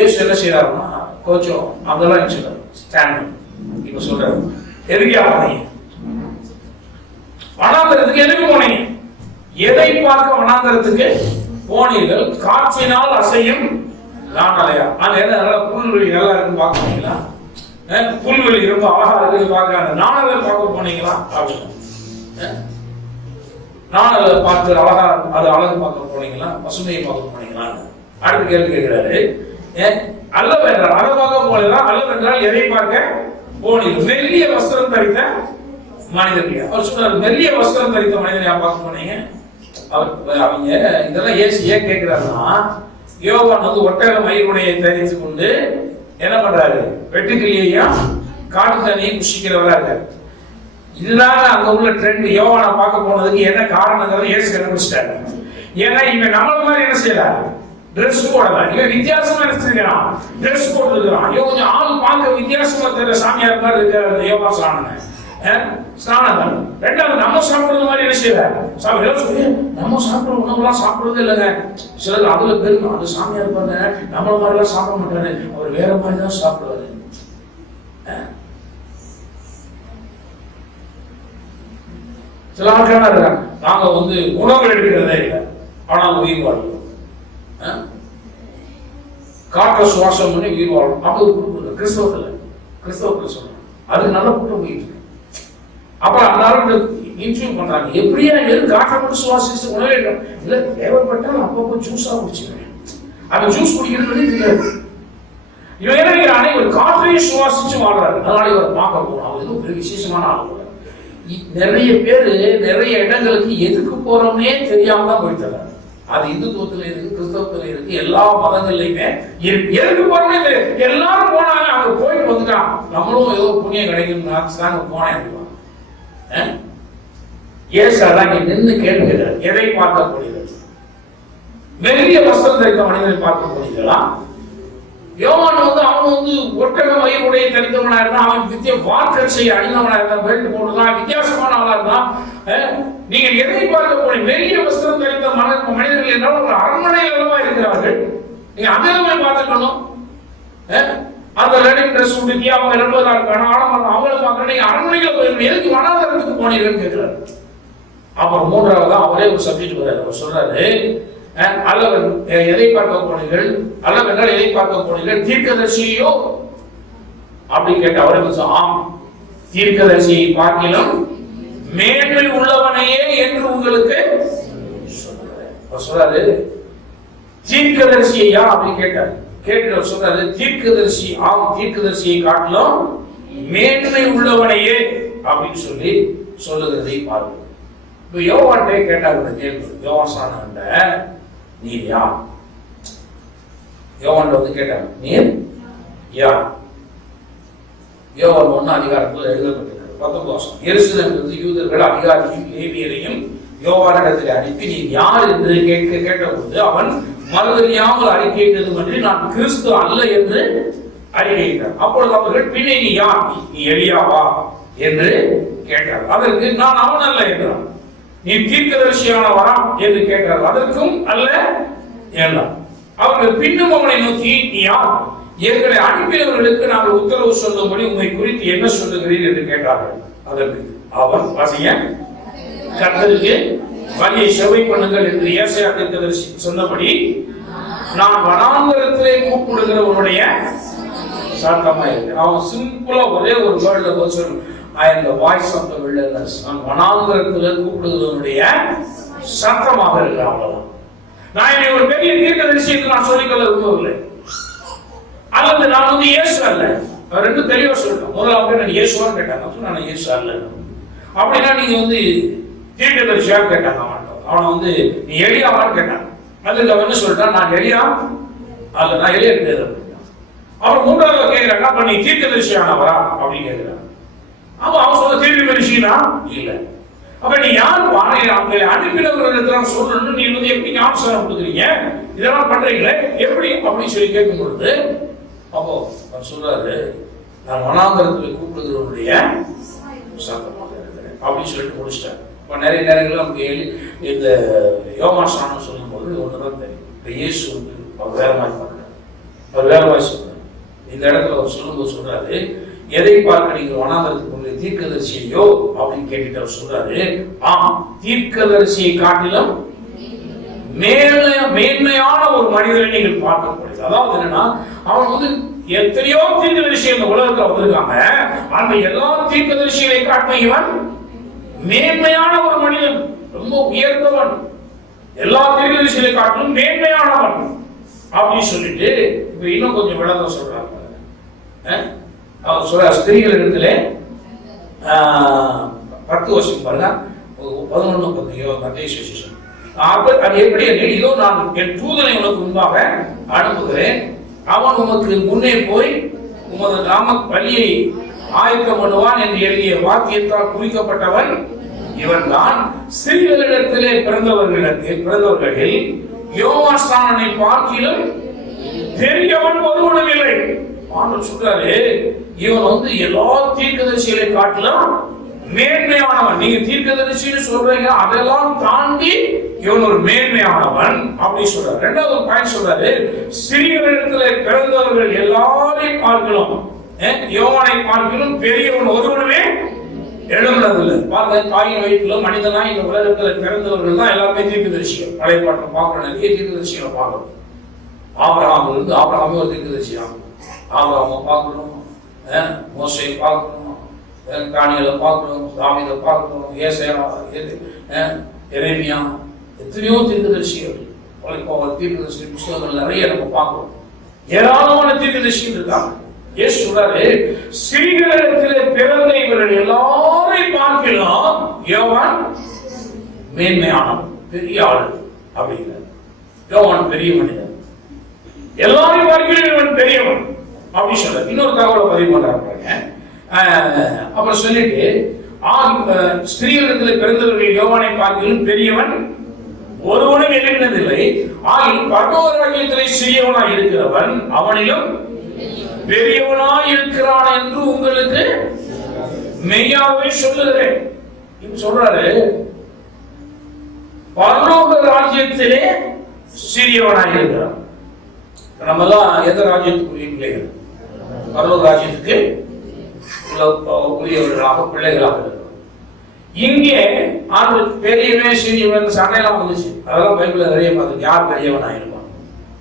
ஏசு என்ன செய்யறாருன்னா, கொஞ்சம் அதெல்லாம் சொல்றாரு, ஸ்டாண்ட் இப்ப சொல்றாரு, எதுக்கா போனீங்க வனாந்தரத்துக்கு, எதுக்கு போனீங்க, எதை பார்க்க வனாந்தரத்துக்கு போனீர்கள், காற்றினால் அசையும் நாணலையா, அங்க என்ன நல்லா புல்வெளி நல்லா இருக்குன்னு பார்க்க போனீங்களா, புல்வெளி ரொம்ப அழகா இருக்குன்னு பார்க்க, அந்த நாணலை பார்க்க போனீங்களா அப்படின்னு, நாணலை பார்த்து அழகா அது அழகு பார்க்க போனீங்களா, பசுமையை பார்க்க போனீங்களா. அடுத்த கேள்வி கேட்கிறாரு, அல்லவென்றால் அதை பார்க்க போனீங்களா, அல்லவென்றால் எதை பார்க்க போனீர்கள், மெல்லிய வஸ்திரம் தரித்த மனிதர்கள். அவர் சொன்னார், மெல்லிய வஸ்திரம் தரித்த மனிதன் யார் பார்க்க போனீங்க. அவங்க இதெல்லாம் ஏன் கேட்கிறாருன்னா, யோவான் வந்து ஒட்டக மயிர்குடையை தரித்து கொண்டு என்ன பண்றாரு, வெட்டுக்கிளியையும் காட்டு தண்ணியும் புஷிக்கிறவரா இருக்காரு. இதுதாங்க அங்க உள்ள ட்ரெண்ட். யோவானை பார்க்க போனதுக்கு என்ன காரணங்கிறத இயேசு கண்டுபிடிச்சிட்டாரு. ஏன்னா இவன் நம்மள மாதிரி என்ன செய்யறாரு, ட்ரெஸ் போடலாம், இவன் வித்தியாசமா நினைச்சிருக்கிறான், ட்ரெஸ் போட்டுருக்கிறான். இவன் கொஞ்சம் ஆள் பார்க்க வித்தியாசமா தெரியல, சாமியார் மாதிரி இருக்கிற யோகா ஸ்நானம் ஸ்நானம். ரெண்டாவது, நம்ம சாப்பிடுறது மாதிரி என்ன செய்யல, நம்ம சாப்பிடுற உணவுலாம் சாப்பிடுறது இல்லைங்க. சிலர் அதுல பெருமை, அது சாமியார் பாருங்க நம்மள மாதிரி எல்லாம் சாப்பிட மாட்டாரு, அவர் வேற மாதிரி தான் சாப்பிடுவாரு. சில ஆட்கள் இருக்காங்க, நாங்க வந்து உணவு எடுக்கிறதே இல்லை, ஆனால் உயிர் வாழ்வோம், காற்ற சுவாசம் பண்ணி உயிர் வாழும். அப்படி ஒரு கிறிஸ்தவத்தில் சொல்றோம், அது நல்ல கூட்டம் போயிட்டு இருக்கு. அப்புறம் அந்த இன்டர்வியூ பண்றாங்க, எப்படியா எது காற்றை மட்டும் சுவாசிச்சு உணவே இல்லை, தேவைப்பட்டால் அப்பப்போ ஜூஸா குடிச்சுக்கிறேன், அந்த ஜூஸ் குடிக்கிறது தெரியாது. இவன் என்ன நினைக்கிறானே, இவர் காற்றையும் சுவாசிச்சு வாழ்றாரு, அதனால இவர் பார்க்க போறோம், அவர் எதுவும் பெரிய விசேஷமான ஆள். நிறைய பேரு நிறைய இடங்களுக்கு எதுக்கு போறோம்னே தெரியாம தான் போயிட்டு அது இந்துத்துவத்துல இருக்கு, கிறிஸ்தவத்துல இருக்கு, எல்லா மதங்கள்லயுமே இருக்கு. எதுக்கு போறோம்னே தெரியும். எல்லாரும் போனாங்க, அங்க போயிட்டு வந்துட்டான், நம்மளும் ஏதோ புண்ணியம் கிடைக்கும் தாங்க போனேன். ஏசாதான் இங்க நின்று கேட்கிறார், எதை பார்க்க போனீர்கள்? மெல்லிய வஸ்திரம் தரித்த மனிதனை பார்க்க போனீங்களா? யோவான் அவன் ஒட்டக மயிலுடைய தெரிந்தவனா இருந்தா, அவன் வித்திய வார்த்தை செய்ய அணிந்தவனா இருந்தா, பெல்ட் போட்டுதான், வித்தியாசமான ஆளா இருந்தான். நீங்க எதை பார்க்க போனீங்க? மெல்லிய வஸ்திரம் தரித்த மனிதர்கள் என்றால் ஒரு அரண்மனையில் அல்லவா இருக்கிறார்கள். நீங்க அதெல்லாம் பார்த்துக்கணும். அந்த ரெடிங் ட்ரெஸ் உடுக்கி அவங்க 20 இருக்கான ஆடம்பரம் அவங்களை பார்க்கணும். நீங்க அரண்மனையில் போயிருக்கணும், எதுக்கு வனாந்தரத்துக்கு போனீங்கன்னு கேட்கிறாரு. அப்புறம் மூன்றாவது அவரே ஒரு சப்ஜெக்ட் வர்றாரு. அவர் சொல்றாரு, அல்லவன் எதை பார்க்க போனீர்கள்? அல்லவென்றால் எதை பார்க்க போனீர்கள்? தீர்க்கதரிசியோ அப்படி கேட்ட அவரே ஆம், தீர்க்கதரிசியை பார்க்கிலும் மேன்மை உள்ளவனையே என்று உங்களுக்கு சொல்றாரு. தீர்க்கதரிசியா அப்படி கேட்டார். கேட்டு சொல்றாரு, தீர்க்கதரிசி ஆம், தீர்க்கதரிசியை காட்டிலும் மேன்மை உள்ளவனையே அப்படின்னு சொல்லி சொல்லுகிறதை பார்ப்போம். இப்ப யோவான்டே கேட்டாங்க கேள்வி, யோவான் நீர் யார்? யோவான் கேட்டாங்க, நீர் யார்? யோவான் 1 அதிகாரத்தில் எழுதப்பட்டிருக்கிறது 19 எருசலேமிலிருந்து யூதர்கள் அதிகாரியும் லேவியரையும் யோவானிடத்தில் அனுப்பி நீர் யார் என்று கேட்டபோது அவன் மறுதலியாமல் அறிக்கையிட்டது என்று நான் கிறிஸ்து அல்ல என்று அறிக்கையிட்டார். அப்பொழுது அவர்கள் பின்னே நீ யார்? நீ எலியாவா என்று கேட்டார். அதற்கு நான் அவன் அல்ல என்றான். நீ தீர்க்கதரிசியானவரா என்று கேட்டார். அதற்கும் அல்ல என்றார். அவர்கள் பின்னும் அவனை நோக்கி நீ யார்? எங்களை அனுப்பியவர்களுக்கு நாங்கள் உத்தரவு சொல்லும்படி உண்மை குறித்து என்ன சொல்லுகிறீர் என்று கேட்டார்கள். அதற்கு அவன் வாசிங்க, கர்த்தருக்கு வழியை செவ்வை பண்ணுங்கள் என்று ஏசாயா தீர்க்கதரிசி சொன்னபடி நான் வனாந்தரத்திலே கூப்பிடுகிறவனுடைய சத்தமா இருக்கு. அவன் சிம்பிளா ஒரே ஒரு வேர்ட்ல சொல்லு, I am the voice of the wilderness. நான் வனாந்தரத்தில் கூப்பிடுகிறவனுடைய சத்தமாக இருக்கிறேன். அவ்வளவுதான். நான் இனி ஒரு பெரிய தீர்க்கதரிசியை நான் சொல்லிக்கொள்ள விரும்பவில்லை. அல்லது நான் இயேசு அல்ல. ரெண்டு தெளிவா சொல்லிட்டேன். முதலாவது நான் இயேசுவான்னு கேட்டாங்க, நான் இயேசு அல்ல. அப்படின்னா நீங்க தீர்க்கதரிசியா கேட்டாங்க. அவனை நீ எலியாவான்னு கேட்டான். அதுக்கு அவன் என்ன சொல்லிட்டான், நான் எலியா அல்ல, நான் எலியா கிடையாது. அப்புறம் மூன்றாவது கேட்கிறாங்க, அப்ப நீ தீர்க்கதரிசியானவரா அப்படின்னு கேட்கிறான். அவன் சொல்ல தீர்க்கதரிசினா இல்ல. அப்ப நீ யார்? அவங்களை அனுப்பினவர்கள் சொல்லணும். நீ எப்படி ஞானஸ்நானம் கொடுக்குறீங்க, இதெல்லாம் பண்றீங்களே எப்படி அப்படின்னு சொல்லி கேட்கும் பொழுது அப்போ அவர் சொல்றாரு, நான் வனாந்தரத்தில் கூப்பிடுகிறவருடைய சத்தமாக இருக்கிறேன் அப்படின்னு சொல்லிட்டு முடிச்சிட்டார். இப்போ நிறைய நேரங்களில் நமக்கு இந்த யோவான் ஸ்நானம் சொல்லும் போது ஒன்றுதான் தெரியும், இந்த இயேசு அவர் வேற மாதிரி பார்க்குறாரு, அவர் வேற மாதிரி சொல்றாரு. இந்த இடத்துல அவர் சொல்லும்போது சொல்றாரு, எதை பார்க்க நீங்கள் வனாந்தரத்துக்கு தீர்க்கதரிசியையோ அப்படின்னு கேட்டுட்டு அவர் சொல்றாரு, ஆம், தீர்க்கதரிசியை காட்டிலும் மேன்மையான ஒரு மனிதரை நீங்கள் பார்க்க முடியாது. அதாவது என்னன்னா, அவன் எத்தனையோ தீர்க்கதரிசி இந்த உலகத்துல வந்திருக்காங்க. அந்த எல்லா தீர்க்கதரிசிகளை காட்டின இவன் மேன்மையான ஒரு மனிதன், ரொம்ப உயர்ந்தவன், எல்லா தீர்க்கதரிசிகளை காட்டிலும் மேன்மையானவன் அப்படின்னு சொல்லிட்டு இப்ப இன்னும் கொஞ்சம் விளக்கம் சொல்றாங்க. அவர் சொல்ற ஸ்திரீகளிடத்திலே 10 வருஷம் பாருங்க, 11 அது எப்படி இதோ நான் என் தூதனை உனக்கு முன்பாக அனுப்புகிறேன், அவன் உமக்கு முன்னே போய் உமது நாம வழியை ஆயத்தம் பண்ணுவான் என்று எழுதிய வாக்கியத்தால் குறிக்கப்பட்டவன் இவன் தான். சிறியவர்களிடத்திலே பிறந்தவர்களில் யோவான் ஸ்நானனை பார்க்கிலும் பெரியவன் ஒருவனும் இல்லை. சொல்றாரு, இவன் எல்லா தீர்க்கதரிசிகளை காட்டிலும் மேன்மையானவன். நீங்க தீர்க்கதரிசின்னு சொல்றீங்க, அதெல்லாம் தாண்டி இவன் ஒரு மேன்மையானவன் அப்படி சொல்றாரு. ரெண்டாவது பாயிண்ட் சொல்றாரு, சிறியவரிடத்துல பிறந்தவர்கள் எல்லாரையும் பார்க்கலாம், யோவானை பார்க்கலும் பெரியவன் ஒருவனுமே எழுதுனதில்லை. பாருங்க, தாயின் வயிற்றுல மனிதனா இந்த உலகத்துல பிறந்தவர்கள் தான் எல்லாருமே தீர்க்கதரிசிகள். பழைய பாட்டை பார்க்கணும், நிறைய தீர்க்கதரிசிகளை பார்க்கணும். ஆபிரகாமே ஒரு தீர்க்கதரிசியா, ஆபிரகாமை பார்க்கணும், மோசையை பார்க்கணும், தானியேலை பார்க்கணும், தாவீதை பார்க்கணும், ஏசாயா, எரேமியா, எத்தனையோ தீர்க்கதரிசிகள், தீர்க்கதரிசி புத்தகங்கள் நிறைய நம்ம பார்க்கிறோம். ஏராளமான தீர்க்கதரிசிகள் இருக்காங்க. இயேசு சொல்றாரு, சிறியவரிடத்திலே பிறந்த இவர்கள் எல்லாரையும் பார்க்கலாம் யோவான் மேன்மையானவன், பெரிய ஆளு அப்படிங்கிறார். யோவான் பெரிய மனிதன், எல்லாரையும் பார்க்கலும் இவன் பெரியவன் அப்படின்னு சொல்ற இன்னொரு தகவலை பதிவு பண்றாங்க. அப்புறம் சொல்லிட்டு ஸ்திரீகளிடத்தில் பிறந்தவர்கள் யோவானை பார்க்கலும் பெரியவன் ஒருவனும் எழுப்பினதில்லை, ஆகிலும் பரலோக ராஜ்யத்திலே சிறியவனாய் இருக்கிறவன் அவனிலும் பெரியவனாய் இருக்கிறான் என்று உங்களுக்கு மெய்யாகவே சொல்லுகிறேன். இப்ப சொல்றாரு, பரலோக ராஜ்யத்திலே சிறியவனாய் இருக்கிறான். நம்ம எல்லாம் எந்த ராஜ்யத்துக்குரிய பிள்ளைகள்? பரலோக ராஜ்யத்துக்கு உரியவர்களாக பிள்ளைகளாக இருக்கிறோம். இங்கே ஆண்டு பெரியவன் சிறியவன் சண்டையெல்லாம் வந்துச்சு. அதெல்லாம் பைபிள்ல நிறைய பார்த்து யார் பெரியவனா இருப்பான்.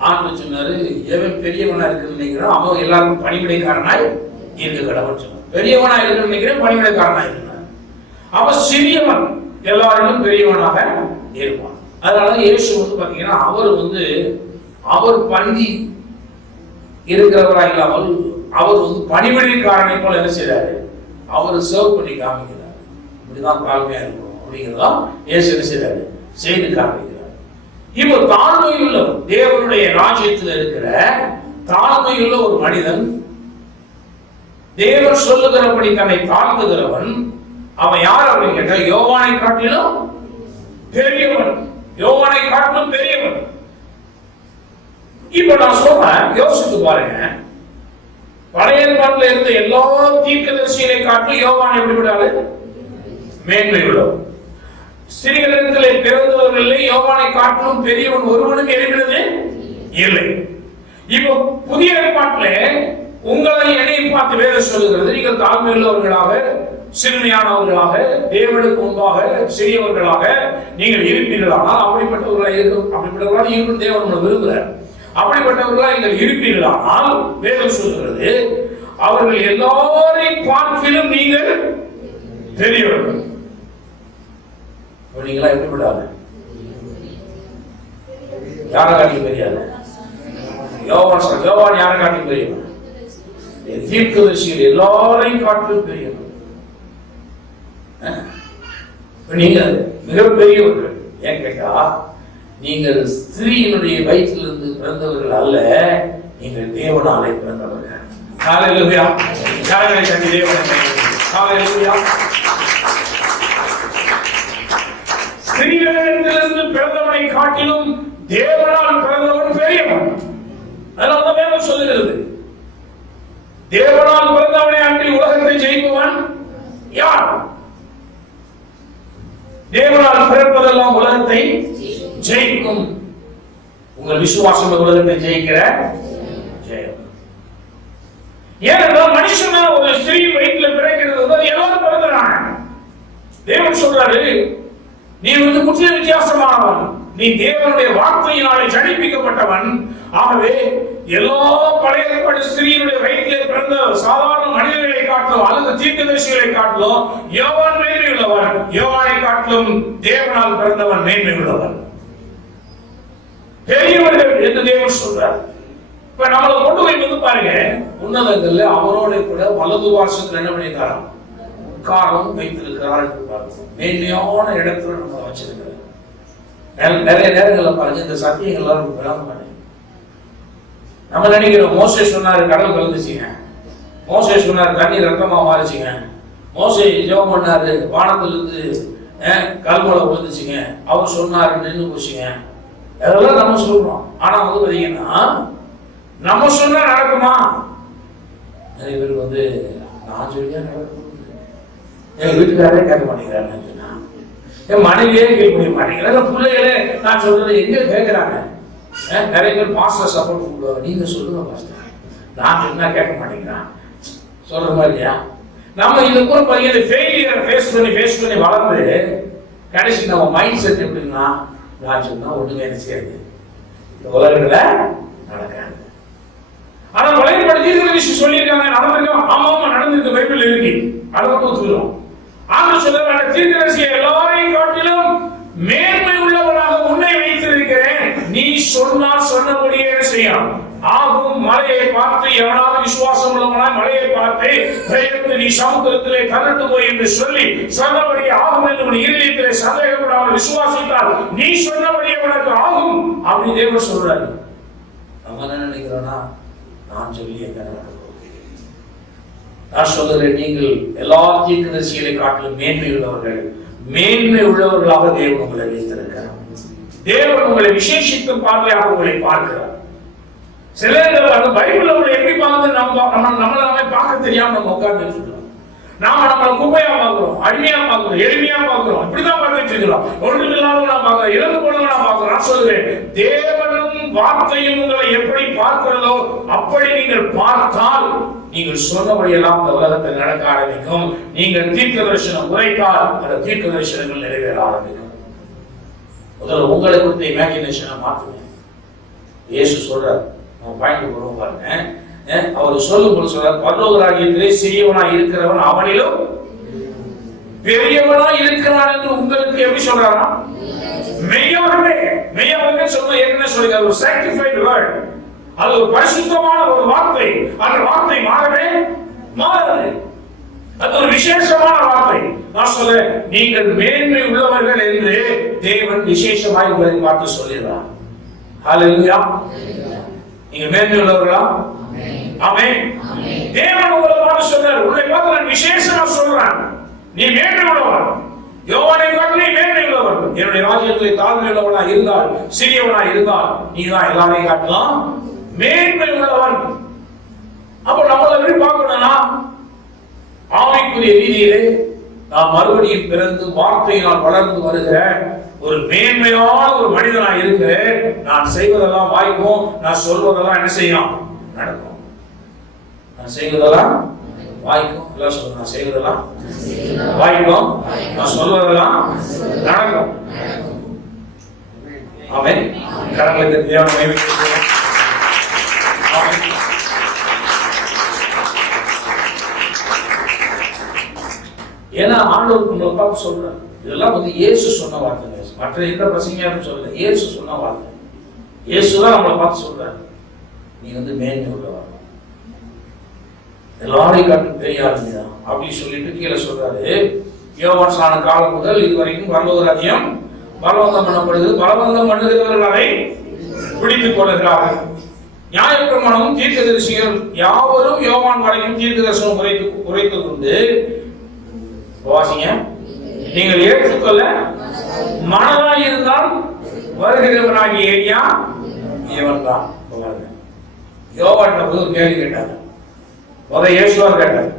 ஆண்டு சொன்னாரு, எவன் பெரியவனா இருக்குன்னு நினைக்கிறான் அவன் எல்லாருக்கும் பணிவிடைக்காரனாய் இருக்க கடவுள் சொன்னார். பெரியவனா இருக்குன்னு நினைக்கிறேன், பணிவிடைக்காரனாய் இருக்கிறான். அவ சிறியவன் எல்லாரிலும் பெரியவனாக இருப்பான். அதனால இயேசு வந்து பாத்தீங்கன்னா அவர் பந்தி இருக்கிறவராக இல்லாமல் அவர் பணிவிடைக்காரனை போல என்ன செய்யறாரு, அவர் சர்வ் பண்ணி காமிக்கிறார். இப்படிதான் தாழ்மையா இருக்கணும் அப்படிங்கிறதா இயேசு என்ன செய்யறாரு, செய்து காமிக்கிறார். இப்போ தாழ்மையுள்ள தேவனுடைய ராஜ்யத்தில் இருக்கிற தாழ்மையுள்ள ஒரு மனிதன், தேவன் சொல்லுகிறபடி தன்னை தாழ்த்துகிறவன், அவன் யார் அப்படின்னு கேட்டா யோவானை காட்டிலும் பெரியவன். யோவானை காட்டிலும் பெரியவன். இப்ப நான் சொல்றேன், யோசித்து பாருங்க. பழைய ஏற்பாட்டில் இருந்த எல்லா தீர்க்கதரிசிகளை காட்டிலும் யோவான் எப்படி விடாது மேன்மை உள்ளவன். ஸ்திரீகளிடத்திலே பிறந்தவர்களிலே யோவானை காட்டிலும் பெரியவன் ஒருவனும் எழுப்பினது இல்லை. இப்போ புதிய ஏற்பாட்டிலே உங்களை என்னை பார்த்து வேதம் சொல்லுகிறது, நீங்கள் தாழ்மையுள்ளவர்களாக சிறுமையானவர்களாக தேவனுக்கு முன்பாக சிறியவர்களாக நீங்கள் இருப்பீர்களானால் அப்படிப்பட்டவர்களாக இருக்கும் தேவன் விரும்புகிறார். அப்படிப்பட்டவர்களாக நீங்கள் இருப்பீர்களானால் வேதம் சொல்லுகிறது, அவர்கள் எல்லாரையும் பார்க்கிலும் நீங்கள் பெரியவர்கள். நீங்களா எப்படி விடாது? யாரை காட்டி பெரியாது? யோவான் யாரை காட்டி பெரியவன்? தீர்க்கதரிசிகள் எல்லாரையும் காட்டிலும் பெரியவன். நீங்க மிகப்பெரியவர்கள். ஏன் கேட்டா, நீங்கள் ஸ்திரீயினுடைய வயிற்றிலிருந்து பிறந்தவர்கள் அல்ல, நீங்கள் தேவனாலே பிறந்தவர்கள். ஹல்லேலூயா. கரங்களை தட்டி தேவனை ஹல்லேலூயா. ஸ்திரீகளிடத்திலிருந்து பிறந்தவனை காட்டிலும் தேவனால் பிறந்தவன் பெரியவன். அதனால வேதம் சொல்லுகிறது, தேவனால் பிறந்தவனை அன்றி உலகத்தை ஜெயிப்பவன் யார்? தேவனால் பிறப்பதெல்லாம் உலகத்தை ஜெயிக்கும். உங்கள் விசுவாசம் உலகத்தை ஜெயிக்கிற ஜெயம். ஏனென்றால் மனுஷனா ஒரு ஸ்திரீ வயிற்றில் பிறக்கிறது எல்லாரும் பிறந்தாங்க. தேவன் சொல்றாரு, நீ முற்றிலும் வித்தியாசமானவன், நீ தேவனுடைய வார்த்தையினாலே ஜனிப்பிக்கப்பட்டவன். ஆகவே எல்லா பழைய ஏற்பாடு ஸ்திரீயினுடைய வயிற்றிலே பிறந்த சாதாரண மனிதர்களை காட்டிலும் அல்லது தீர்க்கதரிசிகளை காட்டிலும் யோவான் மேன்மை உள்ளவன். யோவானை காட்டிலும் தேவனால் பிறந்தவன் மேன்மை உள்ளவன், பெரியவர்கள் என்று தேவன் சொல்றார். இப்ப நம்மளை கொண்டு போய் பாருங்க, உன்னதங்கள்ல அவரோட கூட வலது வாசத்தில் என்ன பண்ணிருக்காராம், உட்காரம் வைத்திருக்கிறார். மேன்மையான இடத்துல நம்ம வச்சிருக்கிறார். நிறைய நேரங்கள்ல பாருங்க, இந்த சத்தியங்கள்லாம் நமக்கு விளங்க மாட்டேங்குது. நம்ம நினைக்கிறோம், மோசே சொன்னாரு கடல் கலந்துச்சுங்க, மோசே சொன்னாரு தண்ணி ரத்தமா மாறிச்சுங்க, மோசே ஜெபம் பண்ணாரு வானத்திலிருந்து கல்மலை விழுந்துச்சுங்க, அவர் சொன்னாரு நின்று போச்சுங்க. அதெல்லாம் நம்ம சொல்றோம். ஆனா பாத்தீங்கன்னா நம்ம சொன்னா நடக்குமா? நிறைய பேர் நான் சொல்லியா நடக்கும், எங்க வீட்டுக்காரே கேட்க மாட்டேங்கிறாரு, என் மனைவியே கேட்க முடிய மாட்டேங்கிறாங்க, பிள்ளைகளே நான் சொல்றதை எங்க கேட்கிறாங்க. நிறைய பேர் பாஸ்டர் சப்போர்ட் கொடுக்குவாங்க, நீங்க சொல்லுங்க பாஸ்டர், நான் என்ன கேட்க மாட்டேங்கிறான் சொல்ற மாதிரியா? நம்ம இந்த கூட பாத்தீங்கன்னா ஃபெயிலியரை ஃபேஸ் பண்ணி வளர்ந்து கடைசி நம்ம மைண்ட் செட் எப்படின்னா, நான் சொன்னா ஒண்ணுமே என்ன செய்யாது, இந்த உலகத்துல நடக்காது. ஆனா பழைய சொல்லியிருக்காங்க, நடந்திருக்கோம். ஆமா நடந்திருக்கு, பைபிள் இருக்கு, அதை ஒத்துக்கிறோம். ஆனா சொல்ல தீர்க்கதரிசியை எல்லாரையும் காட்டிலும் மேன்மை உள்ளவனாக உன்னை வைத்திருக்கிறேன், நீ சொன்னால் சொன்னபடியே செய்யலாம், ஆகும் மலையை பார்த்து எவனாவது விசுவாசம் உள்ளவனாய் மலையை பார்த்து பெயர்ந்து நீ சமுத்திரத்திலே தள்ளிட்டு போய் என்று சொல்லி சொன்னபடி ஆகும் என்று உன் இருதயத்திலே சந்தேகப்படாமல் விசுவாசித்தால் நீ சொன்னபடி உனக்கு ஆகும் அப்படி தேவன் சொல்றாரு. நம்ம என்ன நினைக்கிறோம்னா, நான் சொல்லி எங்க நடக்கும். நான் சொல்கிறேன், நீங்கள் எல்லா தீர்க்கதரிசிகளை காட்டிலும் மேன்மை உள்ளவர்கள், மேன்மை உள்ளவர்களாக தேவன் உங்களை வைத்திருக்கிறார். தேவன் உங்களை விசேஷித்த பார்வையாக உங்களை பார்க்கிறார். சிலர் பைபிள் அவங்களை எப்படி பார்த்து நம்மளை பார்க்க தெரியாம நம்ம உட்கார்ந்து இருக்கிறோம். நாம நம்மளை குப்பையா பார்க்கிறோம், அடிமையா பார்க்கிறோம், எளிமையா பார்க்கிறோம். இப்படிதான் பார்த்துட்டு இருக்கிறோம். ஒன்றும் இல்லாமல் நான் பார்க்கிறேன், இறந்து போனவங்க நான் பார்க்கிறோம். நான் சொல்லுவேன், தேவனும் வார்த்தையும் உங்களை எப்படி பார்க்கிறதோ அப்படி நீங்கள் பார்த்தால் நீங்கள் சொன்னபடியெல்லாம் இந்த உலகத்தில் நடக்க ஆரம்பிக்கும். நீங்கள் தீர்க்க தரிசனம் உரைத்தால் அந்த தீர்க்க தரிசனங்கள் நிறைவேற ஆரம்பிக்கும். முதல்ல உங்களை குறித்த இமேஜினேஷனை மாற்றுங்க. இயேசு சொல்றார், நம்ம பாயிண்ட் போறோம் பாருங்க. அவர் சொல்லும்போது சொல்றார், பரலோக ராஜ்யத்திலே சிறியவனாய் இருக்கிறவன் அவனிலும் பெரியவனாய் இருக்கிறான் என்று உங்களுக்கு எப்படி சொல்றாரா? மெய்யாகவே மெய்யாகவே சொல்ல ஏற்கனவே சொல்லுங்க. ஒரு sanctified word, அது ஒரு பரிசுத்தமான ஒரு வார்த்தை. அந்த வார்த்தை மாறவே மாறாது. அது ஒரு விசேஷமான வார்த்தை. நான் சொல்ல, நீங்கள் மேன்மை உள்ளவர்கள் என்று தேவன் விசேஷமாய் உங்களை பார்த்து சொல்லுகிறார். ஹல்லேலூயா. நீங்க மேன்மை உள்ளவர்களா? ஆமென். தேவன் உங்களை பார்த்து சொல்றார், உன்னை பார்த்து நான் விசேஷமா சொல்றேன், நீ மேன்மை உள்ளவன். யோவானை காட்டிலும் நீ மேன்மை உள்ளவன். என்னுடைய ராஜ்யத்திலே தாழ்மை உள்ளவனா இருந்தால், சிறியவனா இருந்தால், நீ தான் எல்லாரையும் காட்டலாம் மேன்மை உள்ளவன். அப்ப நம்மளை எப்படி பார்க்கணும்னா, ஆவிக்குரிய ரீதியிலே நான் மறுபடியும் பிறந்து வார்த்தையினால் வளர்ந்து வருகிற ஒரு மேன்மையான ஒரு மனிதனாக இருக்கிறேன். நான் செய்வதெல்லாம் வாய்க்கும், நான் சொல்வதெல்லாம் என்ன செய்யும்? நடக்கும். நான் செய்வதெல்லாம் வாய்க்கும். எல்லாம் சொல்லுங்க, நான் செய்வதெல்லாம் வாய்க்கும், நான் சொல்வதெல்லாம் நடக்கும். ஆமென். கரங்களை தேவன் மகிமைப்படுத்துவோம். ஏன்னா ஆண்டவருக்கு உங்களை பார்த்து சொல்றேன், இதெல்லாம் வந்து இயேசு சொன்ன வார்த்தை, மற்ற எந்த பிரசங்கியாரும் சொல்லல, இயேசு சொன்ன வார்த்தை. இயேசுதான் நம்மளை பார்த்து சொல்றாரு, நீ வந்து மேன்மை உள்ளவா, எல்லாரையும் காட்டும் தெரியாது அப்படின்னு சொல்லிட்டு கீழே சொல்றாரு. யோவான் ஸ்நான காலம் முதல் இதுவரைக்கும் பரலோக ராஜ்யம் பலவந்தம் பண்ணப்படுகிறது, பலவந்தம் பண்ணுகிறவர்கள் அதை பிடித்துக் கொள்கிறார்கள். நியாயப்பிரமாணமும் தீர்க்கதரிசிகள் யாவரும் யோவான் வரைக்கும் தீர்க்கதரிசனம் உரைத்து கொண்டு வாசிங்க, நீங்கள் ஏற்றுக்கொள்ள மனதாய் இருந்தால் வருகிறவனாகிய ஏலியா இவன் தான். யோவான் ஒரு கேள்வி கேட்டாங்க. முதல் இயேசுவார் கேட்டார்,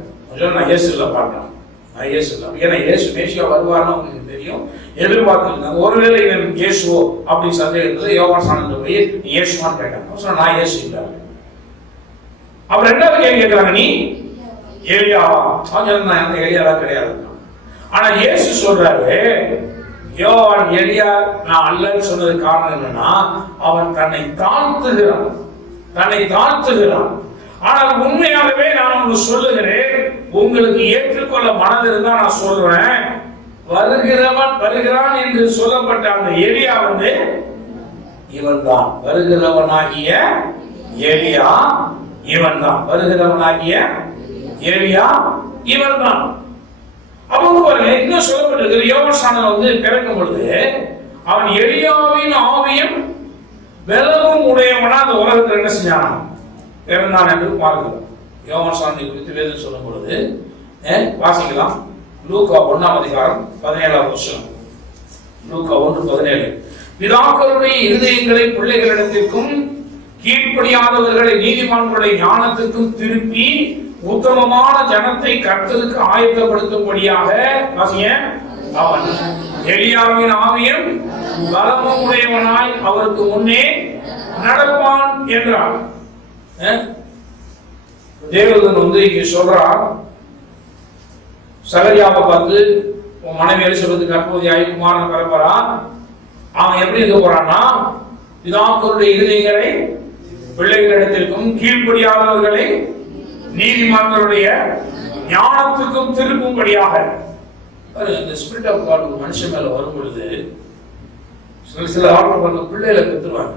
நான் இயேசு இல்லை பார்த்தேன், நான் இயேசு இல்லை. ஏன்னா இயேசு மேசியா வருவார்னு உங்களுக்கு தெரியும், எதிர்பார்த்துருந்தாங்க. ஒருவேளை இவன் இயேசுவோ அப்படின்னு சந்தேகம் இருந்தது. யோவான் ஸ்நானத்துல போய் நீ இயேசுவான்னு கேட்டாங்க. நான் இயேசு இல்லை. அப்புறம் ரெண்டாவது கேள்வி கேட்கிறாங்க, நீ ஏலியாவா? நான் அந்த ஏலியாவா கிடையாது. ஆனா இயேசு சொல்றாரு, யோவான் எலியா நான் அல்லன்னு சொன்னது காரணம் என்னன்னா, அவன் தன்னை தாழ்த்துகிறான், தன்னை தாழ்த்துகிறான். ஆனால் உண்மையாகவே நான் உங்களுக்கு சொல்லுகிறேன், உங்களுக்கு ஏற்றுக்கொள்ள மனது இருந்தா நான் சொல்றேன், வருகிறவன் வருகிறான் என்று சொல்லப்பட்ட அந்த எலியா வந்து இவன் தான். வருகிறவனாகிய எலியா இவன் தான். வருகிறவனாகிய எலியா இவன் தான். அவங்க பாருங்க, இன்னும் சொல்லப்பட்டிருக்கு, யோவான் ஸ்நானன் வந்து பிறக்கும் பொழுது அவன் எலியாவின் ஆவியும் வெள்ளமும் உடையவனா அந்த உலகத்தில் என்ன செஞ்சான்? பிறந்தான் என்று பார்க்கிறோம். யோவான் ஸ்நானனை குறித்து வேதம் சொல்லும் பொழுது வாசிக்கலாம். லூக்கா 1ஆம் அதிகாரம் 17ஆம் வசனம். லூக்கா 1:17. பிதாக்களுடைய இருதயங்களை பிள்ளைகளிடத்திற்கும் கீழ்ப்படியாதவர்களை நீதிமான்களுடைய ஞானத்திற்கும் திருப்பி உத்தமமான ஜனத்தை கர்த்தருக்கு ஆயத்தப்படுத்தும்படியாக அவன் எலியாவின் ஆவியும் பலமும் உடையவனாய் அவருக்கு முன்னே நடப்பான் என்றார். தேவதூதன் வந்து இங்க சொல்றார், சகரியாவை பார்த்து, உன் மனைவி எலிசபெத் கர்ப்பவதியாகி குமாரன் பிறப்பாரா. அவன் எப்படி இருக்க போறான்னா, பிதாக்களுடைய இருதயங்களை பிள்ளைகளிடத்திற்கும் கீழ்ப்படியாதவர்களை நீதிமான்களுடைய ஞானத்துக்கும் திருப்பும்படியாக. இந்த ஸ்பிரிட் ஆஃப் காட் ஒரு மனுஷன் மேல வரும் பொழுது சில ஆட்கள் பிள்ளைகளை பெற்றுருவாங்க,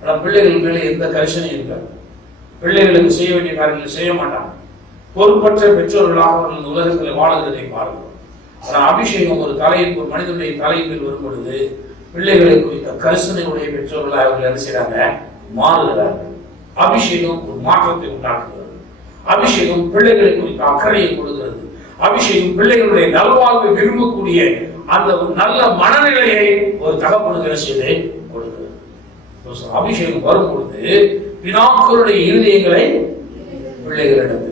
ஆனா பிள்ளைகள் மேல எந்த கரிசனையும் இருக்காது. பிள்ளைகளுக்கு செய்ய வேண்டிய காரியங்களை செய்ய மாட்டாங்க. பொறுப்பற்ற பெற்றோர்களாக அவர்கள் இந்த உலகத்தில் வாழுகிறதை பார்க்கிறோம். ஆனால் அபிஷேகம் ஒரு மனிதனுடைய தலையில் வரும் பொழுது பிள்ளைகளை குறித்த கரிசனையுடைய பெற்றோர்களாக அவர்கள் என்ன செய்யறாங்க? மாறுகிறார்கள். அபிஷேகம் ஒரு மாற்றத்தை உண்டாக்குகிறது. அபிஷேகம் பிள்ளைகளை குறித்த அக்கறையை கொடுக்கிறது. அபிஷேகம் பிள்ளைகளுடைய நல்வாழ்வை விரும்பக்கூடிய அந்த ஒரு நல்ல மனநிலையை ஒரு தகப்பனுக்கு செய்து கொடுக்கிறது. அபிஷேகம் வரும் பொழுது பிதாக்களுடைய இருதயங்களை பிள்ளைகளிடம்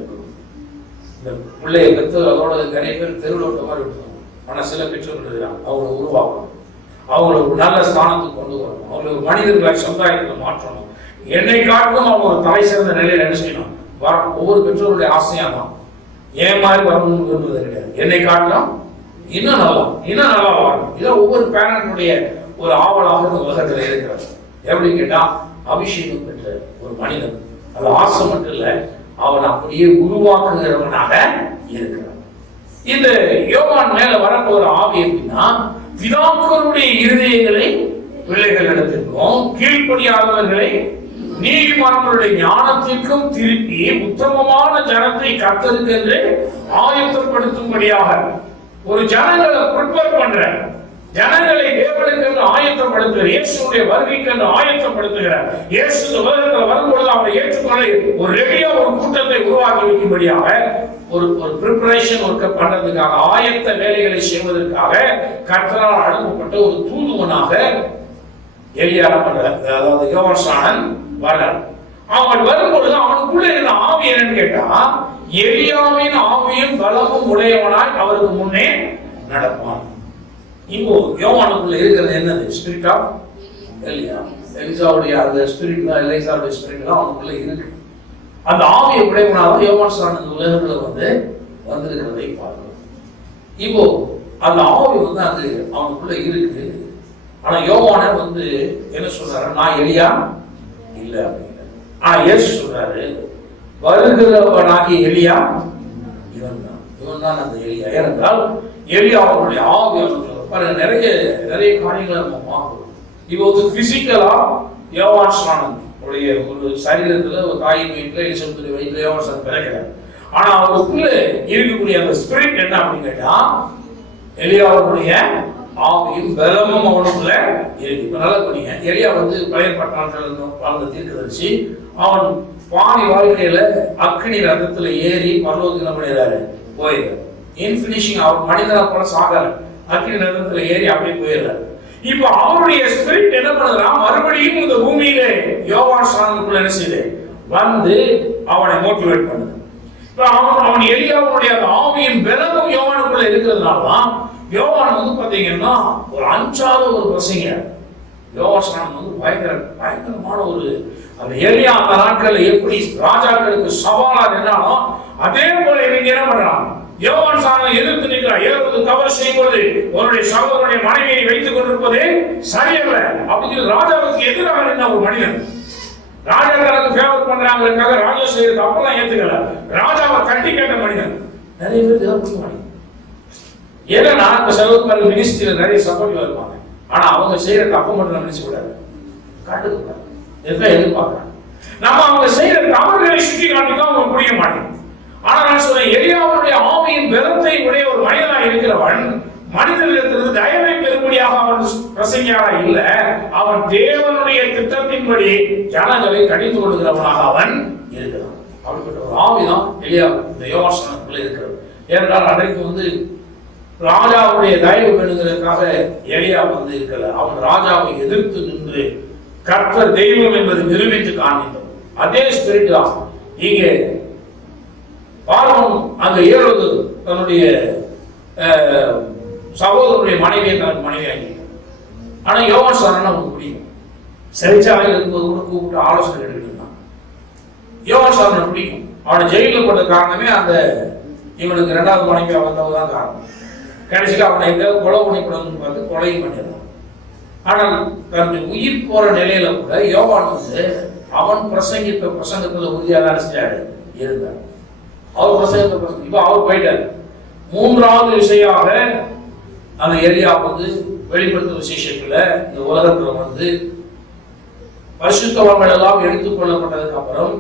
இந்த பிள்ளையை பெற்று அதோட நிறைய பேர் தெருவில் மாதிரி விட்டுருவாங்க. ஆனால் சில பெற்றோர்கள் இருக்கிறாங்க, அவங்களை உருவாக்கணும், அவங்களை ஒரு நல்ல ஸ்தானத்துக்கு கொண்டு வரணும், அவங்களை ஒரு மனிதர்களை சமுதாயத்தில் மாற்றணும். என்னை காட்டிலும் அவங்க ஒரு தலை சிறந்த நிலையில் என்ன செய்யணும் வர. ஒவ்வொரு பெற்றோருடைய ஆசையாக தான் ஏன் மாதிரி வரணும்னு விரும்புறது கிடையாது. என்னை காட்டலாம் இன்னும் நல்லா வரணும். இதான் ஒவ்வொரு பேரனுடைய ஒரு ஆவலாக இந்த உலகத்தில் இருக்கிறது. எப்படி கேட்டா அபிஷேகம் பெற்ற ஒரு மனிதன் அது ஆசை மட்டும் இல்லை, அவன் அப்படியே உருவாக்குகிறவனாக இருக்கிறான். இந்த யோவான் மேல வரப்போற ஆவி எப்படின்னா பிதாக்களுடைய இருதயங்களை பிள்ளைகளிடத்திற்கும் கீழ்ப்படியாதவர்களை நீதிமான்களுடைய ஞானத்திற்கும் திருப்பி உத்தமமான ஜனத்தை கர்த்தருக்கு என்று ஆயத்தப்படுத்தும்படியாக ஒரு ஜனங்களை ப்ரிப்பேர் பண்ற, ஜனங்களை தேவனுக்கு என்று ஆயத்தப்படுத்துகிற, இயேசுடைய வருகைக்கு என்று ஆயத்தப்படுத்துகிற, இயேசு உலகத்தில் வரும்பொழுது அவரை ஏற்றுக்கொள்ள ஒரு ரெடியா ஒரு கூட்டத்தை உருவாக்கி வைக்கும்படியாக ஒரு ப்ரிப்பரேஷன் ஒர்க் பண்றதுக்காக ஆயத்த வேலைகளை செய்வதற்காக கர்த்தரால் அனுப்பப்பட்ட ஒரு தூதுவனாக எலியா பண்றார். அதாவது யோவான் வர்றார். அவன் வரும்பொழுது அவனுக்குள்ள இருந்த ஆவி என்னன்னு கேட்டா எலியாவின் ஆவியும் பலமும் உடையவனாய் அவருக்கு முன்னே நடப்பான். இப்போ யோவானுக்குள்ள இருக்கிறது என்னது? ஸ்பிரிட் ஆஃப் எலியா. எலிசாவுடைய அந்த ஸ்பிரிட் தான், எலிசாவுடைய ஸ்பிரிட் தான் அவனுக்குள்ள இருக்கு. அந்த ஆவியை உடையவனாக யோவான் இந்த உலகத்துல வந்திருக்கிறதை பார்க்கிறோம். இப்போ அந்த ஆவி அங்கு அவனுக்குள்ள இருக்கு. ஆனா யோவான என்ன சொல்றாரு? நான் எலியா இல்ல அப்படிங்கிற. ஆனா இயேசு சொல்றாரு வருகிறவனாகி எலியா இவன் தான் அந்த எலியா. ஏனென்றால் எலியா அவனுடைய ஆவி நிறைய காரியங்களை நம்ம பார்க்கிறோம். இப்போ பிசிக்கலா யோவான் உடைய ஒரு சரீரத்துல ஒரு தாயின் வயிற்றுல எலிசபெத்துடைய வயிற்றுல யோவான் பிறக்கிறார். ஆனா அவருக்குள்ள இருக்கக்கூடிய அந்த ஸ்பிரிட் என்ன அப்படின்னு கேட்டா எலியாவுடைய ஆவியும் பலமும் அவனுக்குள்ள இருக்கு. இப்ப நல்லா பண்ணீங்க. எலியா பழைய பட்டாளத்தில் வாழ்ந்த தீர்க்கதரிசி. அவன் பாதி வாழ்க்கையில அக்னி ரதத்துல ஏறி பரலோகத்துல பண்ணிடுறாரு, போயிடுறாரு. இன்ஃபினிஷிங் அவர் மனிதனை போல சாகல, அக்னி ரதத்துல ஏறி அப்படியே போயிடுறாரு. இப்ப அவருடைய ஸ்பிரிட் என்ன பண்ணுறான்? மறுபடியும் இந்த பூமியில யோவான் ஸ்நானனுக்குள்ள என்ன செய்யுது? அவனை மோட்டிவேட் பண்ணுது. அவன் எலியாவுடைய அந்த ஆவியின் பலமும் யோவானுக்குள்ள இருக்கிறதுனாலதான் யோவான் பாத்தீங்கன்னா ஒரு அஞ்சாத ஒரு பிரசங்க. யோவான் பயங்கரமான ஒரு அந்த எலியா அந்த நாட்கள்ல எப்படி ராஜாக்களுக்கு சவாலா நின்றாலும் அதே போல இவங்க என்ன பண்றான்? யோவான் சாணனை எதிர்த்து நிற்கிறார். ஏதாவது தவறு செய்யும்போது அவருடைய சகோதரனுடைய மனைவியை வைத்துக் கொண்டிருப்பது சரியல்ல அப்படின்னு ராஜாவுக்கு எதிராக நின்ற ஒரு மனிதன். ராஜாக்களுக்கு ஃபேவர் பண்றாங்கிறதுக்காக ராஜா செய்யற தப்பெல்லாம் ஏத்துக்கல, ராஜாவை தட்டி கேட்ட மனிதன். நிறைய பேர் ஏன்னா இப்ப சகோதரர்கள் மினிஸ்ட்ரியில நிறைய சப்போர்ட்டிவா இருப்பாங்க. ஆனா அவங்க செய்யற தப்ப மட்டும் நினைச்சு கூடாது, காட்டுக்கூடாது. எல்லாம் எதிர்பார்க்கிறாங்க. நம்ம அவங்க செய்யற தவறுகளை சுற்றி காட்டிதான் அவங்க புரிய மாட்டேன். ஆனா நான் சொல்றேன், எலியாவுடைய ஆவியின் பலத்தை உடைய ஒரு மனிதனாக இருக்கிறவன் மனிதனிடத்திலிருந்து தயவை பெறும்படியாக அவன் பிரசங்கியாரா இல்ல, அவன் தேவனுடைய திட்டத்தின்படி ஜனங்களை கடிந்து கொள்கிறவனாக அவன் இருக்கிறான். அப்படிப்பட்ட ஒரு ஆவிதான் எலியா இந்த யோவானுக்குள்ள இருக்கிறது. ஏனென்றால் அன்றைக்கு ராஜாவுடைய தயவு பெறுகிறதுக்காக எலியா இருக்கல, அவன் ராஜாவை எதிர்த்து நின்று கர்த்தர் தெய்வம் என்பதை நிரூபித்து காண்பித்தோம். அதே ஸ்பிரிட் தான் இங்கே பார்வோன் அங்க ஏறுவது தன்னுடைய சகோதரனுடைய மனைவியை தனக்கு மனைவியாகி. ஆனா யோவான் சாணன் அவனுக்கு பிடிக்கும். சிறைச்சாலையில் இருக்கும்போது கூட கூப்பிட்டு ஆலோசனை கேட்டுக்கிட்டு இருந்தான். யோவான் சாணனை பிடிக்கும். அவனை ஜெயிலில் போட்ட காரணமே அந்த இவனுக்கு இரண்டாவது மனைவியா வந்தவதான் காரணம். கடைசியில் அவனை எங்கேயாவது கொலை பண்ணிக்கூடாதுன்னு பார்த்து கொலையும் பண்ணிடுறான். ஆனால் தன்னுடைய உயிர் போற நிலையில கூட யோவான் அவன் பிரசங்கித்த பிரசங்கத்துல உறுதியாக தான் செஞ்சாரு இருந்தார். அவர் பிரசங்கத்தை இப்ப அவர் போயிட்டாரு. மூன்றாவது விஷயமாக அந்த எலியா வெளிப்படுத்தும் விசேஷத்துல இந்த உலகத்துல பரிசுத்தவான்கள் எல்லாம் எடுத்துக் கொள்ளப்பட்டதுக்கு அப்புறம்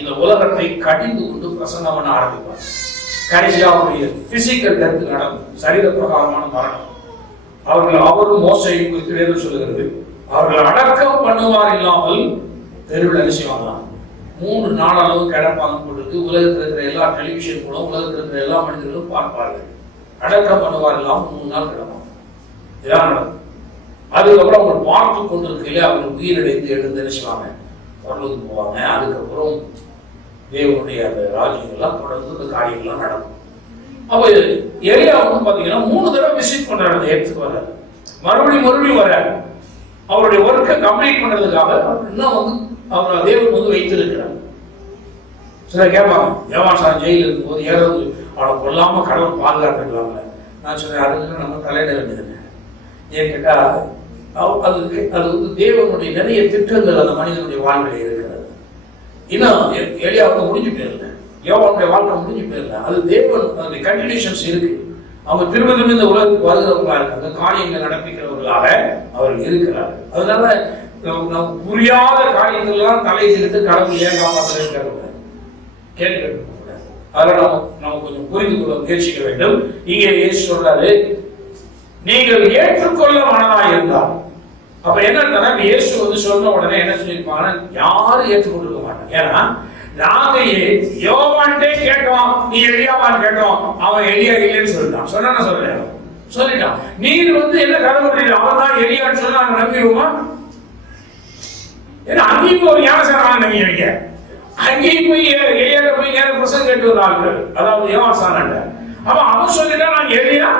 இந்த உலகத்தை கடிந்து கொண்டு பிரசங்கம் பண்ண ஆரம்பிப்பார். கடைசியா அவருடைய பிசிக்கல் டெத் நடக்கும், சரீர பிரகாரமான மரணம். அவரும் மோசையை குறித்து வேதம் சொல்லுகிறது, அவர்கள் அடக்கம் பண்ணுவார் இல்லாமல் தெருவில் அரிசிவாங்கலாம். 3 நாள் அளவு கிடப்பாங்க போட்டு உலகத்தில் இருக்கிற எல்லா டெலிவிஷன் மூலம் உலகத்தில் இருக்கிற எல்லா மனிதர்களும் பார்ப்பார்கள். அடக்கம் பண்ணுவார் இல்லாமல் 3 நாள் கிடப்பாங்க. இதான் நடக்கும். அதுக்கப்புறம் அவங்க பார்த்து கொண்டிருக்கையில அவர்கள் உயிரிழந்து எழுந்து அரிசிவாங்க, பரலோகத்துக்கு போவாங்க. அதுக்கப்புறம் தேவனுடைய அந்த ராஜ்யங்கள்லாம் தொடர்ந்து இந்த காரியங்கள்லாம் நடக்கும். அப்ப எலியா வந்து பாத்தீங்கன்னா 3 தடவை விசிட் பண்றாரு, அந்த இடத்துக்கு வர மறுபடியும் வர அவருடைய ஒர்க்கை கம்ப்ளீட் பண்றதுக்காக இன்னும் வந்து அவர் தேவன் வந்து வைத்திருக்கிறார். சில கேட்பாங்க, யோவான் ஜெயில இருக்கும் போது ஏதாவது அவனை கொல்லாம கடவுள் பாதுகாத்துக்கலாம்ல. நான் சொன்னேன், அதுக்கு நம்ம தலையிட வேண்டியது. ஏன் கேட்டா அது வந்து தேவனுடைய நிறைய திட்டங்கள் அந்த மனிதனுடைய வாழ்க்கையில் இருக்கிறது. இன்னும் எலியா வந்து முடிஞ்சு போயிருந்தேன், யோவானுடைய வாழ்க்கை முடிஞ்சு போயிருந்தேன். அது தேவன் அதனுடைய கண்டினியூஷன்ஸ் இருக்கு. அவங்க திரும்ப இந்த உலகத்துக்கு வருகிறவங்களா இருக்காங்க, காரியங்கள் நடப்பிக்கிறவர்களாக அவர்கள் இருக்கிறார். அதனால நம்ம புரியாத காரியங்கள்லாம் தலையிட்டு கடவுள் ஏன் காப்பாற்ற கேள்வி கேட்கக்கூடாது. அதனால நம்ம கொஞ்சம் புரிந்து கொள்ள முயற்சிக்க வேண்டும். இங்கே இயேசு சொல்றாரு, நீங்கள் ஏற்றுக்கொள்ள மனதாக இருந்தால். அப்ப என்ன இயேசு வந்து சொன்ன உடனே என்ன சொல்லியிருப்பாங்க, யாரும் ஏற்றுக்கொண்டிருக்க மாட்டாங்க. ஏன்னா நாங்க யோவான்டே கேட்டோம், நீ எலியாவான்னு கேட்டோம், அவன் எலியா இல்லைன்னு சொல்லிட்டான். சொல்லிட்டான். நீர் வந்து என்ன கடவுள் அவன் தான் எலியான்னு சொன்னா நாங்க நம்பிடுவோமா? ஏன்னா அங்கேயும் ஒரு ஞானசாரம் நம்பிங்க, அங்கேயும் போய் எலியாட்ட போய் நேரம் பிரசங்கம் கேட்டு வந்த ஆட்கள், அதாவது யோவான். அப்ப அவன் சொல்லிட்டா நான் எலியா,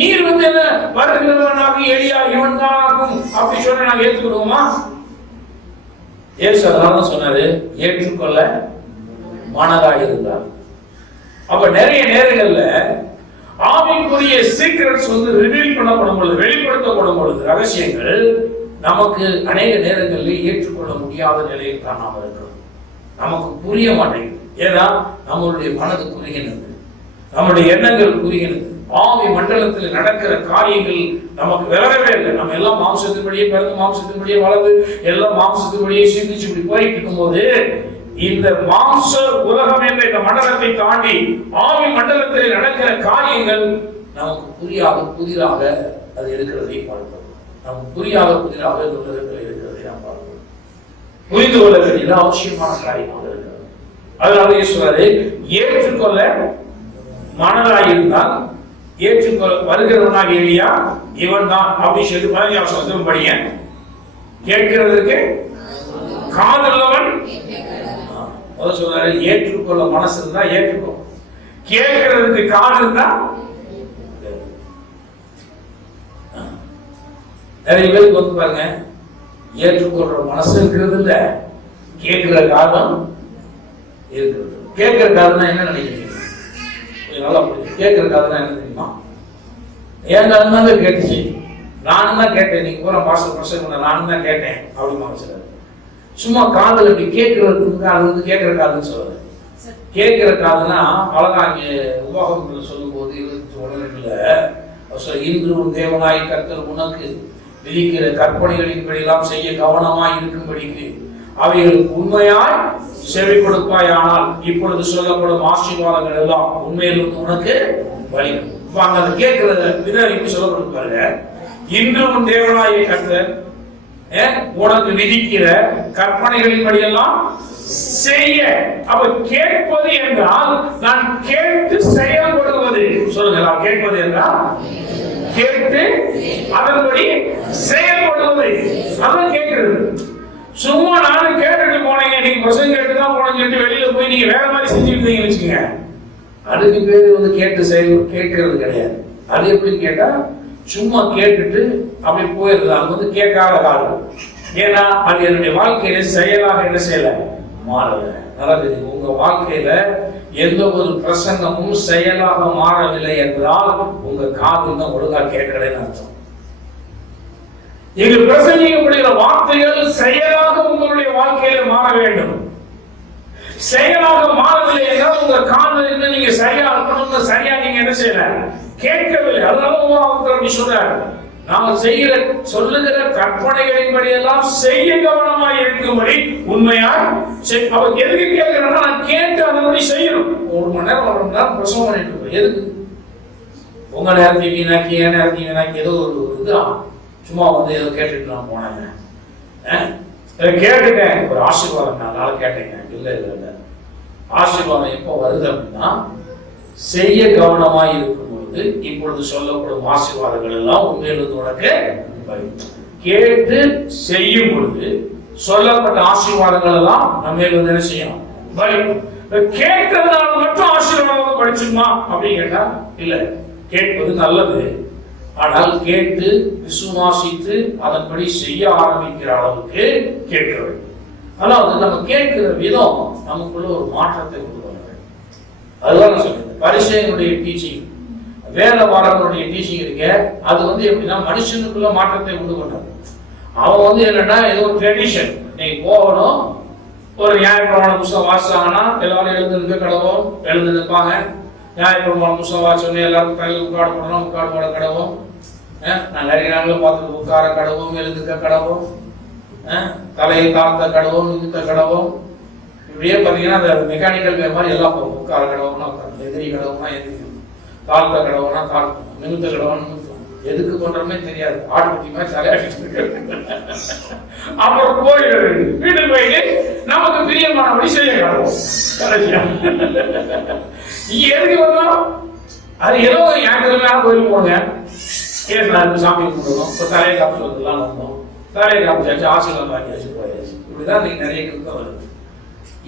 நீர் வந்து என்ன வருகிறவனாக எலியா இவன் தான் ஆகும் அப்படி சொன்னா நாங்க ஏற்றுக்கிடுவோமா? ஏசு அதனாலதான் சொன்னாரு, ஏற்றுக்கொள்ள மனதாக இருந்தார். அப்ப நிறைய நேரங்கள்ல ஆவிக்குரிய சீக்ரெட்ஸ் வந்து ரிவீல் பண்ணப்படும் பொழுது, வெளிப்படுத்தப்படும் பொழுது ரகசியங்கள் நமக்கு அநேக நேரங்களில் ஏற்றுக்கொள்ள முடியாத நிலையில் தான் நாம் இருக்கிறோம். நமக்கு புரிய மாட்டேங்குது. ஏன்னா நம்மளுடைய மனது குறுகினது, நம்முடைய எண்ணங்கள் குறுகினது. ஆவி மண்டலத்தில் நடக்கிற காரியங்கள் நமக்கு விளங்கவே இல்லை. நம்ம எல்லாம் மாம்சத்தின்படியே பிறந்து மாம்சத்தின்படியே வளர்ந்து எல்லாம் மாம்சத்தின்படியே சிந்திச்சு இப்படி போயிட்டு இருக்கும்போது இந்த மாம்ச உலகம் என்ற இந்த மண்டலத்தை தாண்டி ஆவி மண்டலத்தில் நடக்கிற காரியங்கள் நமக்கு புரியாத புதிராக அது இருக்கிறதை பார்க்கிறோம். நமக்கு புரியாத புதிராக இந்த உலகத்தில் இருக்கிறதை நாம் பார்க்கிறோம். புரிந்து கொள்ள வேண்டியது அவசியமான காரியமாக இருக்கிறது. அதனால சொல்றாரு, ஏற்றுக்கொள்ள மனதாக இருந்தால் ஏற்றுக்கொள்ள வருகிறவனாக எலியா இவன் தான் அப்படின்னு சொல்லி 15ஆம் வசனம் படிங்க. கேட்கிறதுக்கு காதுள்ளவன் சொல்றாரு, ஏற்றுக்கொள்ள மனசு இருந்தா ஏற்றுக்கோ, கேட்கிறதுக்கு காது இருந்தா. நிறைய பேருக்கு வந்து பாருங்க, ஏற்றுக்கொள்ற மனசு இருக்கிறது இல்ல, கேட்கிற காதம் இருக்கிறது. கேட்கிற காதுனா என்ன நினைக்கிறீங்க? நல்லா புரியுது. கேட்கிற காதுனா என்ன தெரியுமா? ஏன் காதுனால கேட்டுச்சு, நானும் தான் கேட்டேன், நீங்க பூரா பாஸ்டர் நானும் தான் கேட்டேன் அப்படிமா வச்சுருக்காரு. சும்மா காதல் இப்படி கேட்கறதுக்கு அது வந்து கேட்கிற காதுன்னு சொல்லுது. கேட்கிற காதுனா அழகா இங்கே உபாகமத்துல சொல்லும் போது 21 இன்று உன் தேவனாய் கர்த்தர் உனக்கு விதிக்கிற கற்பனைகளின்படி எல்லாம் செய்ய கவனமாய் இருக்கும்படிக்கு அவைகளுக்கு உண்மையாய் செவி கொடுப்பாயானால் இப்பொழுது சொல்லப்படும் ஆசீர்வாதங்கள் எல்லாம் உண்மையில் உனக்கு வலிக்கும். இப்ப அங்க அதை கேட்கிற விதம் இப்படி சொல்லப்படும் பாருங்க, இன்று உன் தேவனாயை கர்த்தர் உனக்கு விதிக்கிற கற்பனைகளின்படி எல்லாம் செய்ய. அப்ப கேட்பது என்றால் நான் கேட்டு செயல்படுவது. சொல்லுங்க, நான் கேட்பது என்றால் கேட்டு அதன்படி செயல்படுவது. அதான் கேட்கிறது. சும்மா நானும் கேட்டுட்டு போனீங்க, நீங்க பசங்க கேட்டுதான் போனேன்னு சொல்லிட்டு வெளியில போய் நீங்க வேற மாதிரி செஞ்சுருந்தீங்கன்னு வச்சுக்கோங்க, அதுக்கு பேரு வந்து கேட்டு செயல் கேட்கறது கிடையாது. அது எப்படின்னு கேட்டா சும்மா கேட்டுட்டு அப்படி போயிருது, அது வந்து கேட்காத காலம். ஏன்னா அது என்னுடைய வாழ்க்கையில செயலாக என்ன செய்யல, மாறல. அதாவது உங்க வாழ்க்கையில எந்த ஒரு பிரசங்கமும் செயலாக மாறவில்லை என்றால் உங்க காது தான் ஒழுங்கா கேட்கலன்னு அர்த்தம். இங்கு பிரசங்கிக்கப்படுகிற வார்த்தைகள் செயலாக உங்களுடைய வாழ்க்கையில மாற வேண்டும். செயலாக மாறவில்லை என்றால் உங்க காது என்ன, நீங்க சரியா இருக்கணும்னு சரியா நீங்க என்ன செய்யல, கேட்கவில்லை. அதனால அப்படி சொல்றாரு, நாம் செய்கிற சொல்லுகிற கற்பனைகளின்படி எல்லாம் செய்ய கவனமாய் இருக்கும்படி உண்மையா அவ எதுக்கு கேட்கிறேன்னா நான் கேட்டு அதன்படி செய்யணும். 1 மணி நேரம் 1 மணி நேரம் பிரசவம் பண்ணிட்டு இருக்கோம். எதுக்கு? உங்க நேரத்தை வீணாக்கி என் நேரத்தை வீணாக்கி ஏதோ ஒரு இதுதான் சும்மா வந்து ஏதோ கேட்டுட்டு நான் போனேங்க, கேட்டுட்டேன் ஒரு ஆசீர்வாதம் அதனால கேட்டேங்க. இல்லை இல்லை இல்லை, ஆசீர்வாதம் எப்போ வருது அப்படின்னா செய்ய கவனமாய் இருக்கும் பொழுது இப்பொழுது சொல்லப்படும் ஆசீர்வாதங்கள் எல்லாம் உண்மையிலிருந்து உனக்கு கேட்டு செய்யும் பொழுது சொல்லப்பட்ட ஆசீர்வாதங்கள் எல்லாம் நம்ம என்ன செய்யணும் வரும். கேட்கறதுனால மட்டும் ஆசீர்வாதம் படிச்சுமா அப்படின்னு கேட்டா இல்ல, கேட்பது நல்லது. ஆனால் கேட்டு விசுவாசித்து அதன்படி செய்ய ஆரம்பிக்கிற அளவுக்கு கேட்க வேண்டும். அதாவது நம்ம கேட்கிற விதம் நமக்குள்ள ஒரு மாற்றத்தை கொண்டு வர வேண்டும். அதுதான் நான் சொல்றேன். பரிசேயனுடைய டீச்சிங், வேதபாரகனுடைய டீச்சிங் இருக்கு, அது வந்து எப்படின்னா மனுஷனுக்குள்ள மாற்றத்தை கொண்டு கொண்டாங்க. அவன் என்னன்னா ஏதோ ஒரு ட்ரெடிஷன், நீ போகணும் ஒரு நியாயப்பிரமாண புஸ்தகம் வாசிச்சாங்கன்னா எல்லாரும் எழுந்து நிற்க கடவும், எழுந்து நிற்பாங்க. நியாயப்பிரமாண புஸ்தகம் வாசிச்சோன்னே எல்லாரும் கையில் உட்காடு போடணும், உட்காடு போட கடவும். நான் நிறைய நாளில் பார்த்து உட்கார கடவும், எழுந்துக்க கடவும், தலையை தாழ்த்த கடவும், நிமித்த கடவும். இப்படியே பார்த்தீங்கன்னா அந்த மெக்கானிக்கல் வே மாதிரி எல்லாம் போகும். உட்கார கடவும்னா உட்காந்து, எதிரி கடவும்னா எதிரிக்கும், தாழ்த்த கடவும்னா தாழ்த்தும், நிமித்த கடவும்னு நிமித்தம். எதுக்கு பண்றோமே தெரியாது, ஆட்டுக்குட்டி மாதிரி தலையாடிட்டு இருக்கு. அப்புறம் போயிடுறது, வீட்டுக்கு போயிட்டு நமக்கு பிரியமானபடி செய்ய கடவும். நீ எதுக்கு வந்தோம்? அது ஏதோ ஞாயிற்றுக்கிழமையான கோயிலுக்கு போங்க, சாமி கும்பிடுவோம், இப்போ தலையை காப்பு சொல்லலாம் வந்தோம், தலையை காப்பிச்சாச்சு, ஆசீர்வாதம் வாங்கியாச்சு, போயாச்சு. இப்படிதான் நீங்க நிறைய கிருத்தம் வருது.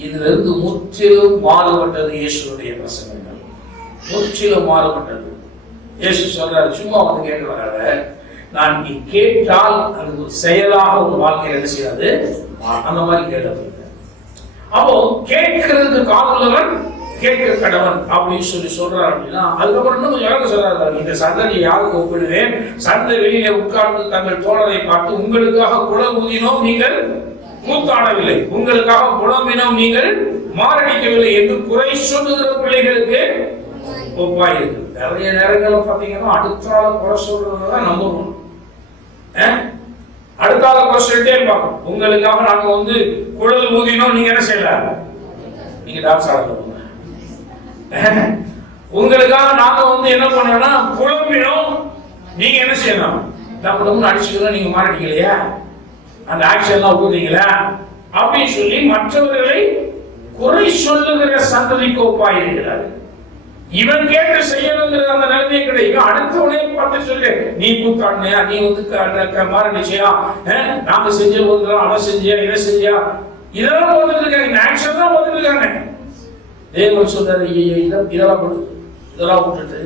இதுல இருந்து முற்றிலும் மாறுபட்டது இயேசுடைய பிரசங்கங்கள், முற்றிலும் மாறுபட்டது. இயேசு சொல்றாரு, சும்மா வந்து கேட்கிறாங்க, நான் நீ கேட்டால் அது ஒரு செயலாக ஒரு வாழ்க்கையில் என்ன செய்யாது, அந்த மாதிரி கேட்டது. அப்போ கேட்கறதுக்கு காதுள்ளவன் கேட்க கடவன் அப்படின்னு சொல்றாரு. அப்படின்னா அதுக்கப்புறம் இன்னும் கொஞ்சம் இறங்க சொல்றாரு, இந்த சந்ததி யாருக்கு ஒப்பிடுவேன்? சந்தை வெளியில உட்கார்ந்து தங்கள் தோழரை பார்த்து உங்களுக்காக குளம் ஊதினோம் நீங்கள் கூத்தாடவில்லை, உங்களுக்காக புலம்பினோம் நீங்கள் மாரடிக்கவில்லை என்று குறை சொல்லுகிற பிள்ளைகளுக்கு ஒப்பாயிருக்கு. நிறைய நேரங்களும் பார்த்தீங்கன்னா அடுத்தால குறை சொல்றதுதான் நம்பணும். அடுத்தால குறை சொல்லிட்டே இருப்பாங்க. உங்களுக்காக நாங்க வந்து குழல் ஊதினோம், நீங்க என்ன செய்யல, நீங்க டான்ஸ் ஆடல. உங்களுக்காக நாங்க வந்து என்ன பண்ணோம்னா புலம்பினோம், நீங்க என்ன செய்யணும், நம்ம அடிச்சுக்கணும், நீங்க மாரடிக்கலையா, அந்த ஆக்ஷன்லாம் ஊதிங்களா அப்படின்னு சொல்லி மற்றவர்களை குறை சொல்லுகிற சந்ததிக்கு ஒப்பாயிருக்கிறார். இவன் கேட்டு செய்யணுங்கிற அந்த நிலைமையே கிடையாது. அடுத்தவனே பார்த்து சொல்லு, நீ கூத்தாடினியா, நீ வந்து மாரடிச்சியா, நாங்க செஞ்ச போது அவன் செஞ்சியா, இதை செஞ்சியா, இதெல்லாம் வந்துட்டு இருக்காங்க, இந்த ஆக்ஷன் தான் வந்துட்டு இருக்காங்க. தேவன் சொல்றாரு, இதெல்லாம் விட்டுட்டு,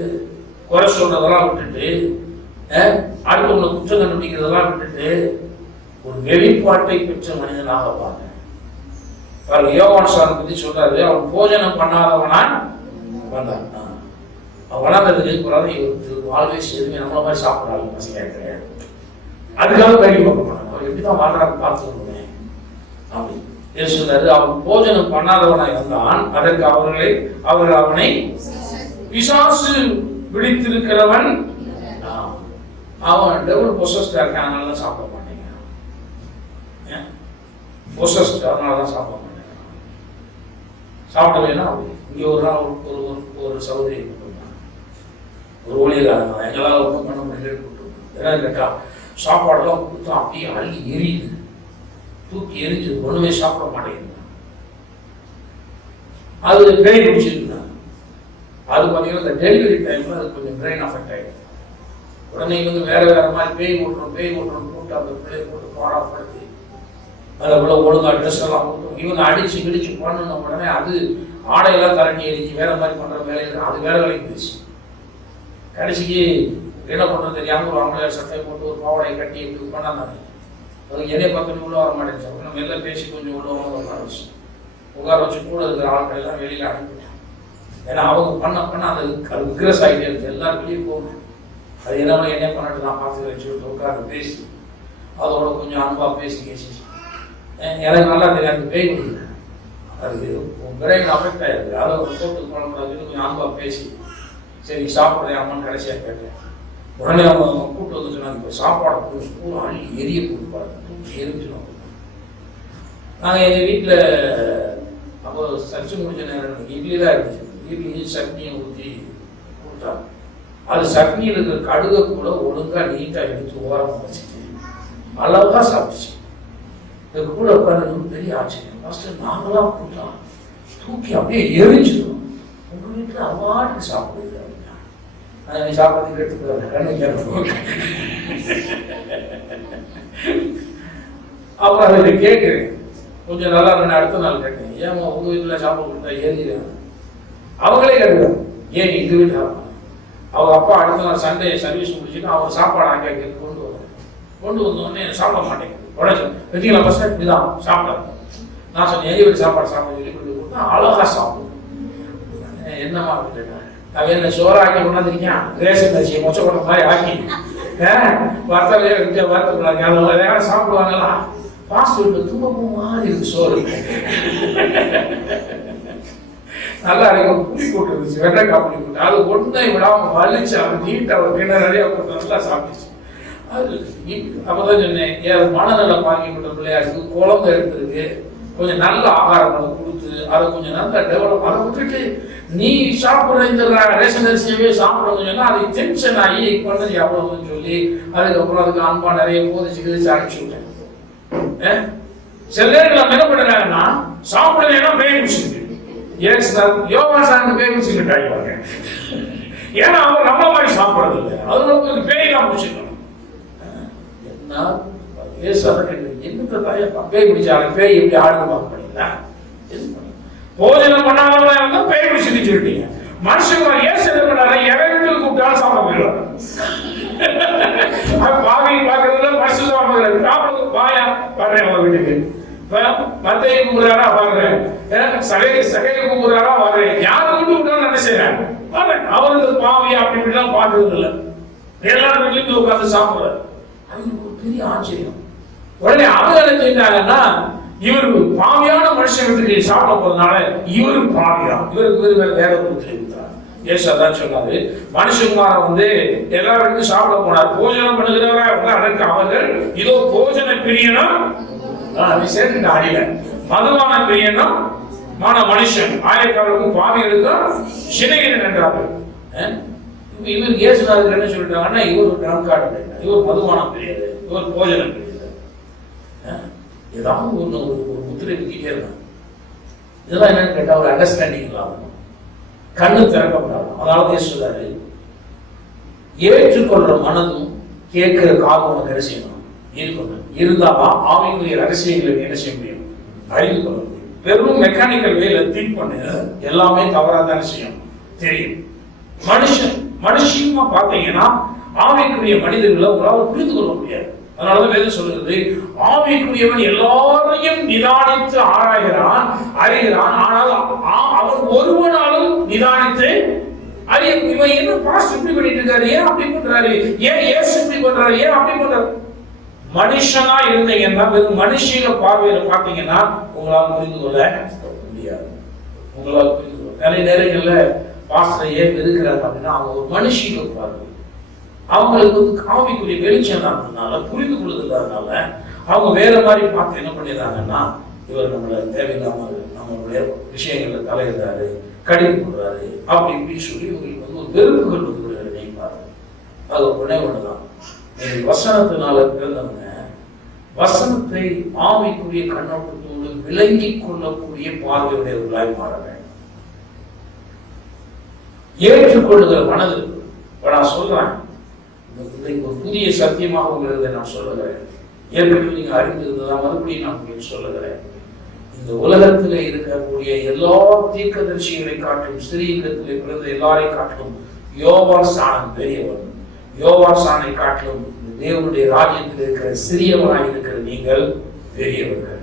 குறை சொல்றதெல்லாம் விட்டுட்டு, அடுத்தவங்களை குற்றம் கண்டுபிடிக்கிறதெல்லாம் விட்டுட்டு ஒரு வெளிப்பாட்டை பெற்ற மனிதனாக பாருங்க. யோவான் சார் பத்தி சொல்றாரு, அவன் போஜனம் பண்ணாதவனா வந்தான். அவன் வளர்ந்ததுக்கு ஆல்வேஸ் எதுவுமே நம்மள மாதிரி சாப்பிடாது பசங்க கிடையாது. அதுக்காக கல்வி பார்க்க மாட்டாங்க, அவர் எப்படிதான் வாழ்றாரு பார்த்துக்கணுமே அப்படி சொல்றாரு. அவன் போஜனம் பண்ணாதவனாய் வந்தான், அதற்கு அவர்கள் அவனை பிசாசு பிடித்திருக்கிறவன், அவன் டெவல் பொசஸ்டா இருக்கான், அதனால சாப்பிட மாட்டேங்க, பொசஸ்ட் அதனாலதான் சாப்பிட மாட்டேங்க. சாப்பிடலைன்னா இங்க ஒரு நாள் ஒரு சகோதரி ஒரு ஊழியக்காரங்க எங்களால் ஒன்றும் பண்ண முடியல கூப்பிட்டு, ஏன்னா கேட்டா சாப்பாடெல்லாம் கொடுத்தா அப்படியே அள்ளி எரியுது, தூக்கி எரிஞ்சு ஒண்ணுமே சாப்பிட மாட்டேங்குது. அது பேய் பிடிச்சிருக்குண்ணா. அது பார்த்தீங்கன்னா இந்த டெலிவரி டைம்ல அது கொஞ்சம் பிரெயின் அஃபெக்ட் ஆகிடும். உடனே வந்து வேற மாதிரி பேய் ஓட்டுறோம் போட்டு அந்த பிள்ளையை போட்டு பாடாப்படுத்தி அதை போல ஒழுங்கா ட்ரெஸ் எல்லாம் கொடுத்தோம். இவங்க அடிச்சு கிடிச்சு பண்ணணும். உடனே அது ஆடையெல்லாம் கரண்டி எரிஞ்சு வேற மாதிரி பண்ற வேலையில் அது வேற வேலைக்கு போயிடுச்சு. கடைசிக்கு என்ன பண்றது தெரியாம ஒரு ஆம்பளையார் சட்டை போட்டு ஒரு பாவடையை கட்டி இப்படி பண்ணாங்க. அதுக்கு என்னைய பக்கத்து உள்ள வர மாட்டேங்குச்சு. நம்ம எல்லாம் பேசி கொஞ்சம் உட்கார வச்சு கூட இருக்கிற ஆட்கள் எல்லாம் வெளியில அனுப்பிட்டேன். ஏன்னா அவங்க பண்ண அது விக்ரஸ் ஆகிட்டே இருக்கு. எல்லாரும் வெளியே போகணும். அது என்ன பண்ணட்டு நான் பார்த்துக்கிறேன் சொல்லிட்டு உட்காந்து பேசி அதோட கொஞ்சம் அன்பா பேசி எனக்கு நல்லா தெரியாது பேய் கொடுக்குறேன். அது பிரெயின் அஃபெக்ட் ஆயிருக்கு. அதை ஒரு போட்டு பண்ணக்கூடாதுன்னு கொஞ்சம் அன்பா பேசி சரி சாப்பிட்றேன் அம்மான்னு கடைசியாக கேட்டேன். உடனே அவங்க கூப்பிட்டு வந்து சொன்னாங்க, இப்போ சாப்பாடை பூரா அள்ளி எரிய கொடுப்பாரு, எரிஞ்சிடும். நாங்கள் எங்கள் வீட்டில் அப்போ சர்ச்சு முடிஞ்ச நேரம் இட்லி தான் இருந்துச்சு. இட்லி சட்னியை ஊற்றி கொடுத்தாங்க. அது சட்னியில் இருக்கிற கடுகை கூட ஒழுங்காக நீட்டாக எடுத்து ஓரமாக வச்சுட்டு அழகாக சாப்பிடுச்சு. இதுக்கு கூட உட்காந்து பெரிய ஆச்சரியம். ஃபஸ்ட்டு நாங்களாம் கொடுத்தோம், தூக்கி அப்படியே எரிஞ்சிடும். உங்கள் வீட்டில் அவ்வாட்டுக்கு சாப்பிடுது அப்படின்னா நான் சாப்பிட்றதுக்கு எடுத்துக்கிறேன் கண்ணு கேட்க. அப்புறம் அதில் கேட்குறேன், கொஞ்சம் நல்லா நான் அடுத்த நாள் கேட்டேன், ஏமா உங்கள் வீட்டில் சாப்பாடு கொடுத்தா எரிஞ்சிடும்? அவங்களே கேட்குறாங்க, ஏன் எங்கள் வீட்டு சாப்பிடணும்? அவங்க அப்பா அடுத்த நாள் சண்டே சர்வீஸ் முடிச்சுட்டு அவர் சாப்பாடு ஆக்கி கொண்டு வந்தோடனே சாப்பிட மாட்டேங்குது. உடனே வெட்டிங்களா பசங்க இதுதான் சாப்பிடாது. நான் சொன்னேன், எங்கள் வீட்டு சாப்பாடு சாப்பிட சொல்லி கொண்டு கொடுத்தா அழகாக சாப்பிடும். என்னம்மா அப்படின்னு கேட்டாங்க. அவன் என்ன சோறாக்கி கொண்டாந்துருக்கான், ரேஷன் அரிசியை மொச்சை கொண்ட மாதிரி ஆக்கி வறுத்தக்கூடாது, அந்த மாதிரி சாப்பிடுவாங்களா? பாஸ்ட் ஃபுட் தும்பப்பூ மாதிரி இருக்கு சோறு, நல்லா இருக்கும். புளி போட்டு இருந்துச்சு, வெண்டைக்காய் புளி போட்டு, அது ஒன்றை விடாம வலிச்சு அவன் நீட்டை அவர் கிணறு நிறையா போட்டு நல்லா சாப்பிட்டுச்சு. அது அப்பதான் சொன்னேன், ஏன் மனநல பாதிக்கப்பட்ட பிள்ளையாருக்கு குழந்தை எடுத்துருக்கு, கொஞ்சம் நல்ல ஆகாரங்களை கொடுத்து அதை கொஞ்சம் நல்லா டெவலப் அதை விட்டுட்டு நீ சாப்பிட்ற இந்த ரேஷன் அரிசியவே சாப்பிடணும்னு சொன்னா அது டென்ஷன் ஆகி பண்ணது எவ்வளவுன்னு சொல்லி அதுக்கப்புறம் அதுக்கு அன்பா நிறைய போதிச்சு கிழிச்சு அனுப்பிச்சு விட்டேன். சில நேரங்கள் நம்ம என்ன பண்ணுறாங்கன்னா சாப்பிடலைன்னா பேய் முடிச்சுட்டு யோகாசாரன் பேய் முடிச்சுக்கிட்டாங்க. ஏன்னா அவங்க நம்ம மாதிரி சாப்பிட்றது இல்லை, அது பேய் தான் முடிச்சுக்கணும். என்ன என்னத்த தாயா பேய் பிடிச்சாங்க, பேய் எப்படி ஆடுன்னு பார்க்க முடியுங்களா? போஜனம் பண்ணாதவங்க பேய் பிடிச்சு சொல்லிட்டீங்க. மனுஷங்க ஏசு என்ன பண்ணாரு, இறங்கி கூப்பிட்டாலும் சாப்பிட போயிடுவாங்க. பாவி பார்க்கறதுல மனுஷன் சாப்பிடுறது பாயா பாடுறேன் அவங்க வீட்டுக்கு. மத்தையை கூப்பிடுறாரா பாடுறேன், சகையை கூப்பிடுறாரா பாடுறேன், யார் கூப்பிட்டு விட்டாலும் என்ன செய்யறேன் பாடுறேன். அவருக்கு பாவியா அப்படி இப்படிலாம் பார்க்கறது இல்லை, எல்லாரும் வீட்லயும் உட்காந்து சாப்பிடுறாரு. அது ஒரு பெரிய ஆச்சரியம். உடனே அவங்க என்ன செஞ்சாங்கன்னா, இவர் பாவியான மனுஷனுக்கு சாப்பிட போறதுனால இவரு பாவியா, இவருக்கு வேற கொடுத்துருக்கிறார். ஏசு அதான் சொன்னாரு, மனுஷகுமாரன் எல்லாருக்கும் சாப்பிட போனார், போஜனம் பண்ணுகிறவரா அதற்கு அவர்கள் இதோ போஜன பிரியனும் சேர்த்து அடியில மதுவான பிரியனும் மான மனுஷன் ஆயக்காரருக்கும் பாவிகளுக்கும் சிநேகிதன் என்றார்கள். இவர் இயேசுநாதர் என்ன சொல்லிட்டாங்கன்னா, இவர் ட்ரங்கார்டு, இவர் மதுவான பிரியர், இவர் போஜன பிரியர். ஏதாவது ஒரு முத்திரை குத்திட்டே இருக்காங்க. இதெல்லாம் என்னன்னு கேட்டா ஒரு அண்டர்ஸ்டாண்டிங் இல்லாமல் கண்ணு திறக்கப்படாது. அதனால சொல்றாரு, ஏற்றுக்கொள்ற மனதும் கேட்கிற காலம் உனக்கு என்ன செய்யணும் இருக்கணும். இருந்தாதான் ஆவிக்குரிய ரகசியங்களை என்ன செய்ய முடியும், அறிந்து கொள்ள முடியும். வெறும் மெக்கானிக்கல் வேல திங்க் பண்ணு எல்லாமே தவறா தானே செய்யும் தெரியும். மனுஷமா பாத்தீங்கன்னா ஆவிக்குரிய மனிதர்களை உங்களால் புரிந்து கொள்ள முடியாது. அதனாலதான் வேதம் சொல்லுகிறது, ஆவிக்குரியவன் எல்லாரையும் நிதானித்து ஆராய்கிறான், அறிகிறான், ஆனால் அவன் ஒருவனாலும் நிதானித்து அறிய. இவன் என்ன பாஸ்ட் இப்படி பண்ணிட்டு இருக்காரு, ஏன் அப்படி பண்றாரு, ஏன் ஏசு இப்படி பண்றாரு, ஏன் அப்படி பண்றாரு. மனுஷனா இருந்தீங்கன்னா, வெறும் மனுஷிக பார்வையில பாத்தீங்கன்னா உங்களால் புரிந்து கொள்ள முடியாது. உங்களால் புரிந்து கொள்ள நிறைய நேரங்கள்ல பாஸ்டரை ஏன் இருக்கிறாங்க அப்படின்னா, அவங்க ஒரு மனுஷிக பார்வை, அவங்களுக்கு ஆவிக்குரிய வெளிச்சம் இருந்ததுனால புரிந்து கொள்ளுதல்னால அவங்க வேற மாதிரி பார்த்து என்ன பண்ணிடுறாங்கன்னா, இவர் நம்மள தேவையில்லாம நம்மளுடைய விஷயங்கள்ல தலையிடுறாரு, கடிந்து கொடுறாரு அப்படி இப்படின்னு சொல்லி உங்களுக்கு ஒரு வெறுப்புகள் நினைப்பாரு. அது உடனே ஒண்ணுதான், நீங்க வசனத்தினால பிறந்தவங்க வசனத்தை ஆவிக்குரிய கண்ணோட்டத்தோடு விளங்கி கொள்ளக்கூடிய பார்வையுடையவர்களாய் மாற வேண்டும். ஏற்றுக்கொள்ளுகிற மனது நான் சொல்றேன், ஒரு புதிய சத்தியமாக உங்களுக்கு நான் சொல்லுகிறேன். ஏற்கனவே நீங்க அறிந்திருந்ததா மறுபடியும் நான் உங்களுக்கு சொல்லுகிறேன். இந்த உலகத்திலே இருக்கக்கூடிய எல்லா தீர்க்கதரிசிகளை காட்டிலும், ஸ்திரீகளிடத்திலே பிறந்த எல்லாரையும் காட்டிலும் யோவான் ஸ்நானன் பெரியவன். யோவான் ஸ்நானை காட்டிலும் தேவனுடைய ராஜ்யத்தில் இருக்கிற சிறியவனாக இருக்கிற நீங்கள் பெரியவர்கள்.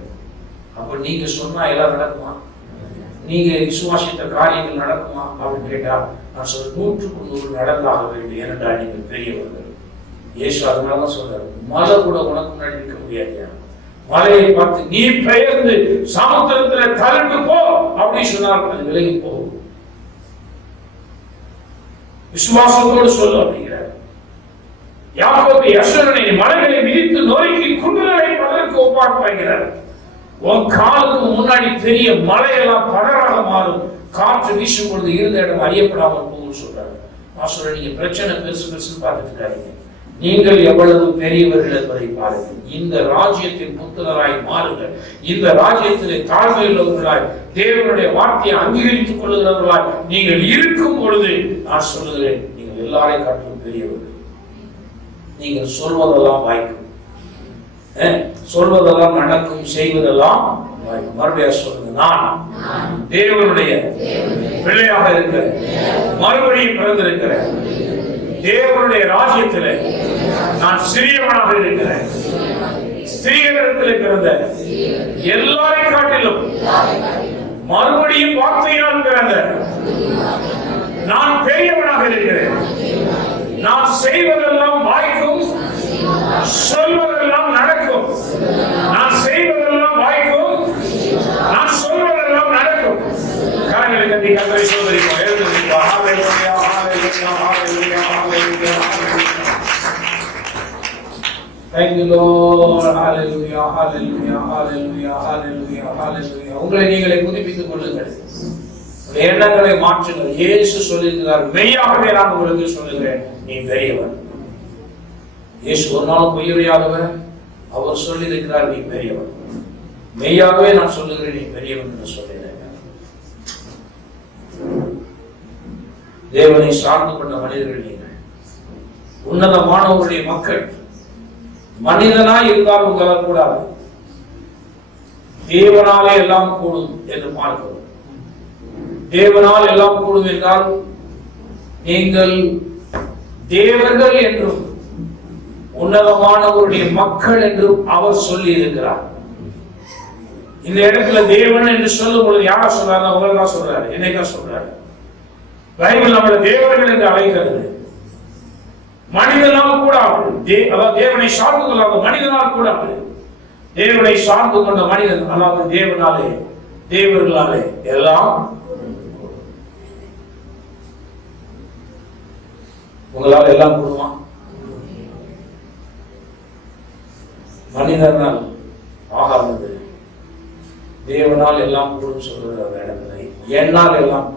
அப்ப நீங்க சொன்னா எல்லாம் நடக்குமா? நீங்க விசுவாசித்த காரியங்கள் நடக்குமா அப்படின்னு கேட்டா நான் சொல்ற 100% நடந்தாக வேண்டும். ஏனென்றால் நீங்கள் பெரியவர்கள். இயேசு அதனாலதான் சொல்றாரு, மலை கூட உனக்கு முன்னாடி நிற்க முடியாது. மலையை பார்த்து நீ பெயர்ந்து சமுத்திரத்துல கலந்து போ அப்படின்னு சொன்னார், அது விலகி போகும். விசுவாசத்தோடு சொல்லு அப்படிங்கிறார். யாக்கோபு இப்போது அசுரனை மலைகளை மிதித்து நொறுக்கி குண்டுகளை பதற்கு ஒப்பாக்குகிறார். உன் காலுக்கு முன்னாடி பெரிய மலையெல்லாம் படராக மாறும். காற்று வீசும் பொழுது இருந்த இடம் அறியப்படாமல் போகும் சொல்றாரு. அசுரன், நீங்க பிரச்சனை பெருசு பெருசு பார்த்துட்டு இருக்காங்க. நீங்கள் எவ்வளவு பெரியவர்கள் என்பதை பாருங்கள். இந்த ராஜ்யத்தின் புத்திரராய் மாறுங்கள். இந்த ராஜ்யத்திலே தாழ்மை உள்ளவர்களாய் தேவனுடைய வார்த்தையை அங்கீகரித்துக் கொள்ளுகிறவர்களாய் நீங்கள் இருக்கும் பொழுது நான் சொல்லுகிறேன், நீங்கள் எல்லாரையும் காட்டிலும் பெரியவர்கள். நீங்கள் சொல்வதெல்லாம் வாய்க்கும், சொல்வதெல்லாம் நடக்கும், செய்வதெல்லாம் வாய்க்கும். மறுபடியும் சொல்லுங்க, நான் தேவனுடைய பிள்ளையாக இருக்கிறேன், மறுபடியும் பிறந்திருக்கிறேன், தேவனுடைய ராஜ்யத்திலே நான் சிறியவனாக இருக்கிறேன். ஸ்திரீகளிடத்தில் பிறந்த எல்லாரை காட்டிலும் மறுபடியும் வார்த்தையினால் பிறந்த நான் பெரியவனாக இருக்கிறேன். நான் செய்வதெல்லாம் வாய்க்கும், சொல்வதெல்லாம் நடக்கும். நான் செய்வதெல்லாம் வாய்க்கும், நான் சொல்வதெல்லாம் நடக்கும். கரங்களை கட்டி கர்த்தரை சோதரிப்போம். எழுந்திருப்போம். ஹல்லேலூயா, ஹல்லேலூயா, ஹல்லேலூயா, ஹல்லேலூயா. Thank you Lord. Hallelujah, hallelujah, hallelujah, hallelujah, hallelujah. உங்களை நீங்களே புதுப்பித்துக் கொள்ளுங்கள். எண்ணங்களை மாற்றுங்கள். இயேசு சொல்லியிருக்கிறார், மெய்யாகவே நான் உங்களுக்கு சொல்லுகிறேன், நீ பெரியவன். இயேசு ஒரு நாள் பொய்யுரையாதவர். அவர் சொல்லியிருக்கிறார், நீ பெரியவன். மெய்யாகவே நான் சொல்லுகிறேன், நீ பெரியவன் என்று சொல்லுகிறேன். தேவனை சார்ந்து கொண்ட மனிதர்கள் நீங்கள், உன்னதமானவருடைய மக்கள். மனிதனாய் இருந்தால் உங்களால் கூடாது, தேவனாலே எல்லாம் கூடும் என்று பார்க்கிறோம். தேவனால் எல்லாம் கூடும் என்றால் நீங்கள் தேவர்கள் என்றும் உன்னதமானவருடைய மக்கள் என்றும் அவர் சொல்லி இருக்கிறார். இந்த இடத்துல தேவன் என்று சொல்லும் பொழுது யாரா சொல்றாரு? உங்களை தான் சொல்றாரு, என்னைக்கா சொல்றாரு. பைபிள் நம்மளை தேவர்கள் என்று அழைக்கிறது. மனிதனால் கூடாது, அதாவது தேவனை சார்ந்து கொள்ளாத மனிதனால் கூடாது. தேவனை சார்ந்து கொண்ட மனிதன், அதாவது தேவனாலே, தேவர்களாலே எல்லாம். உங்களால் எல்லாம் கூடுமா? மனிதனால் ஆகாதது தேவனால் எல்லாம் கூடும் சொல்றது. அந்த இடத்துல என்னால் எல்லாம்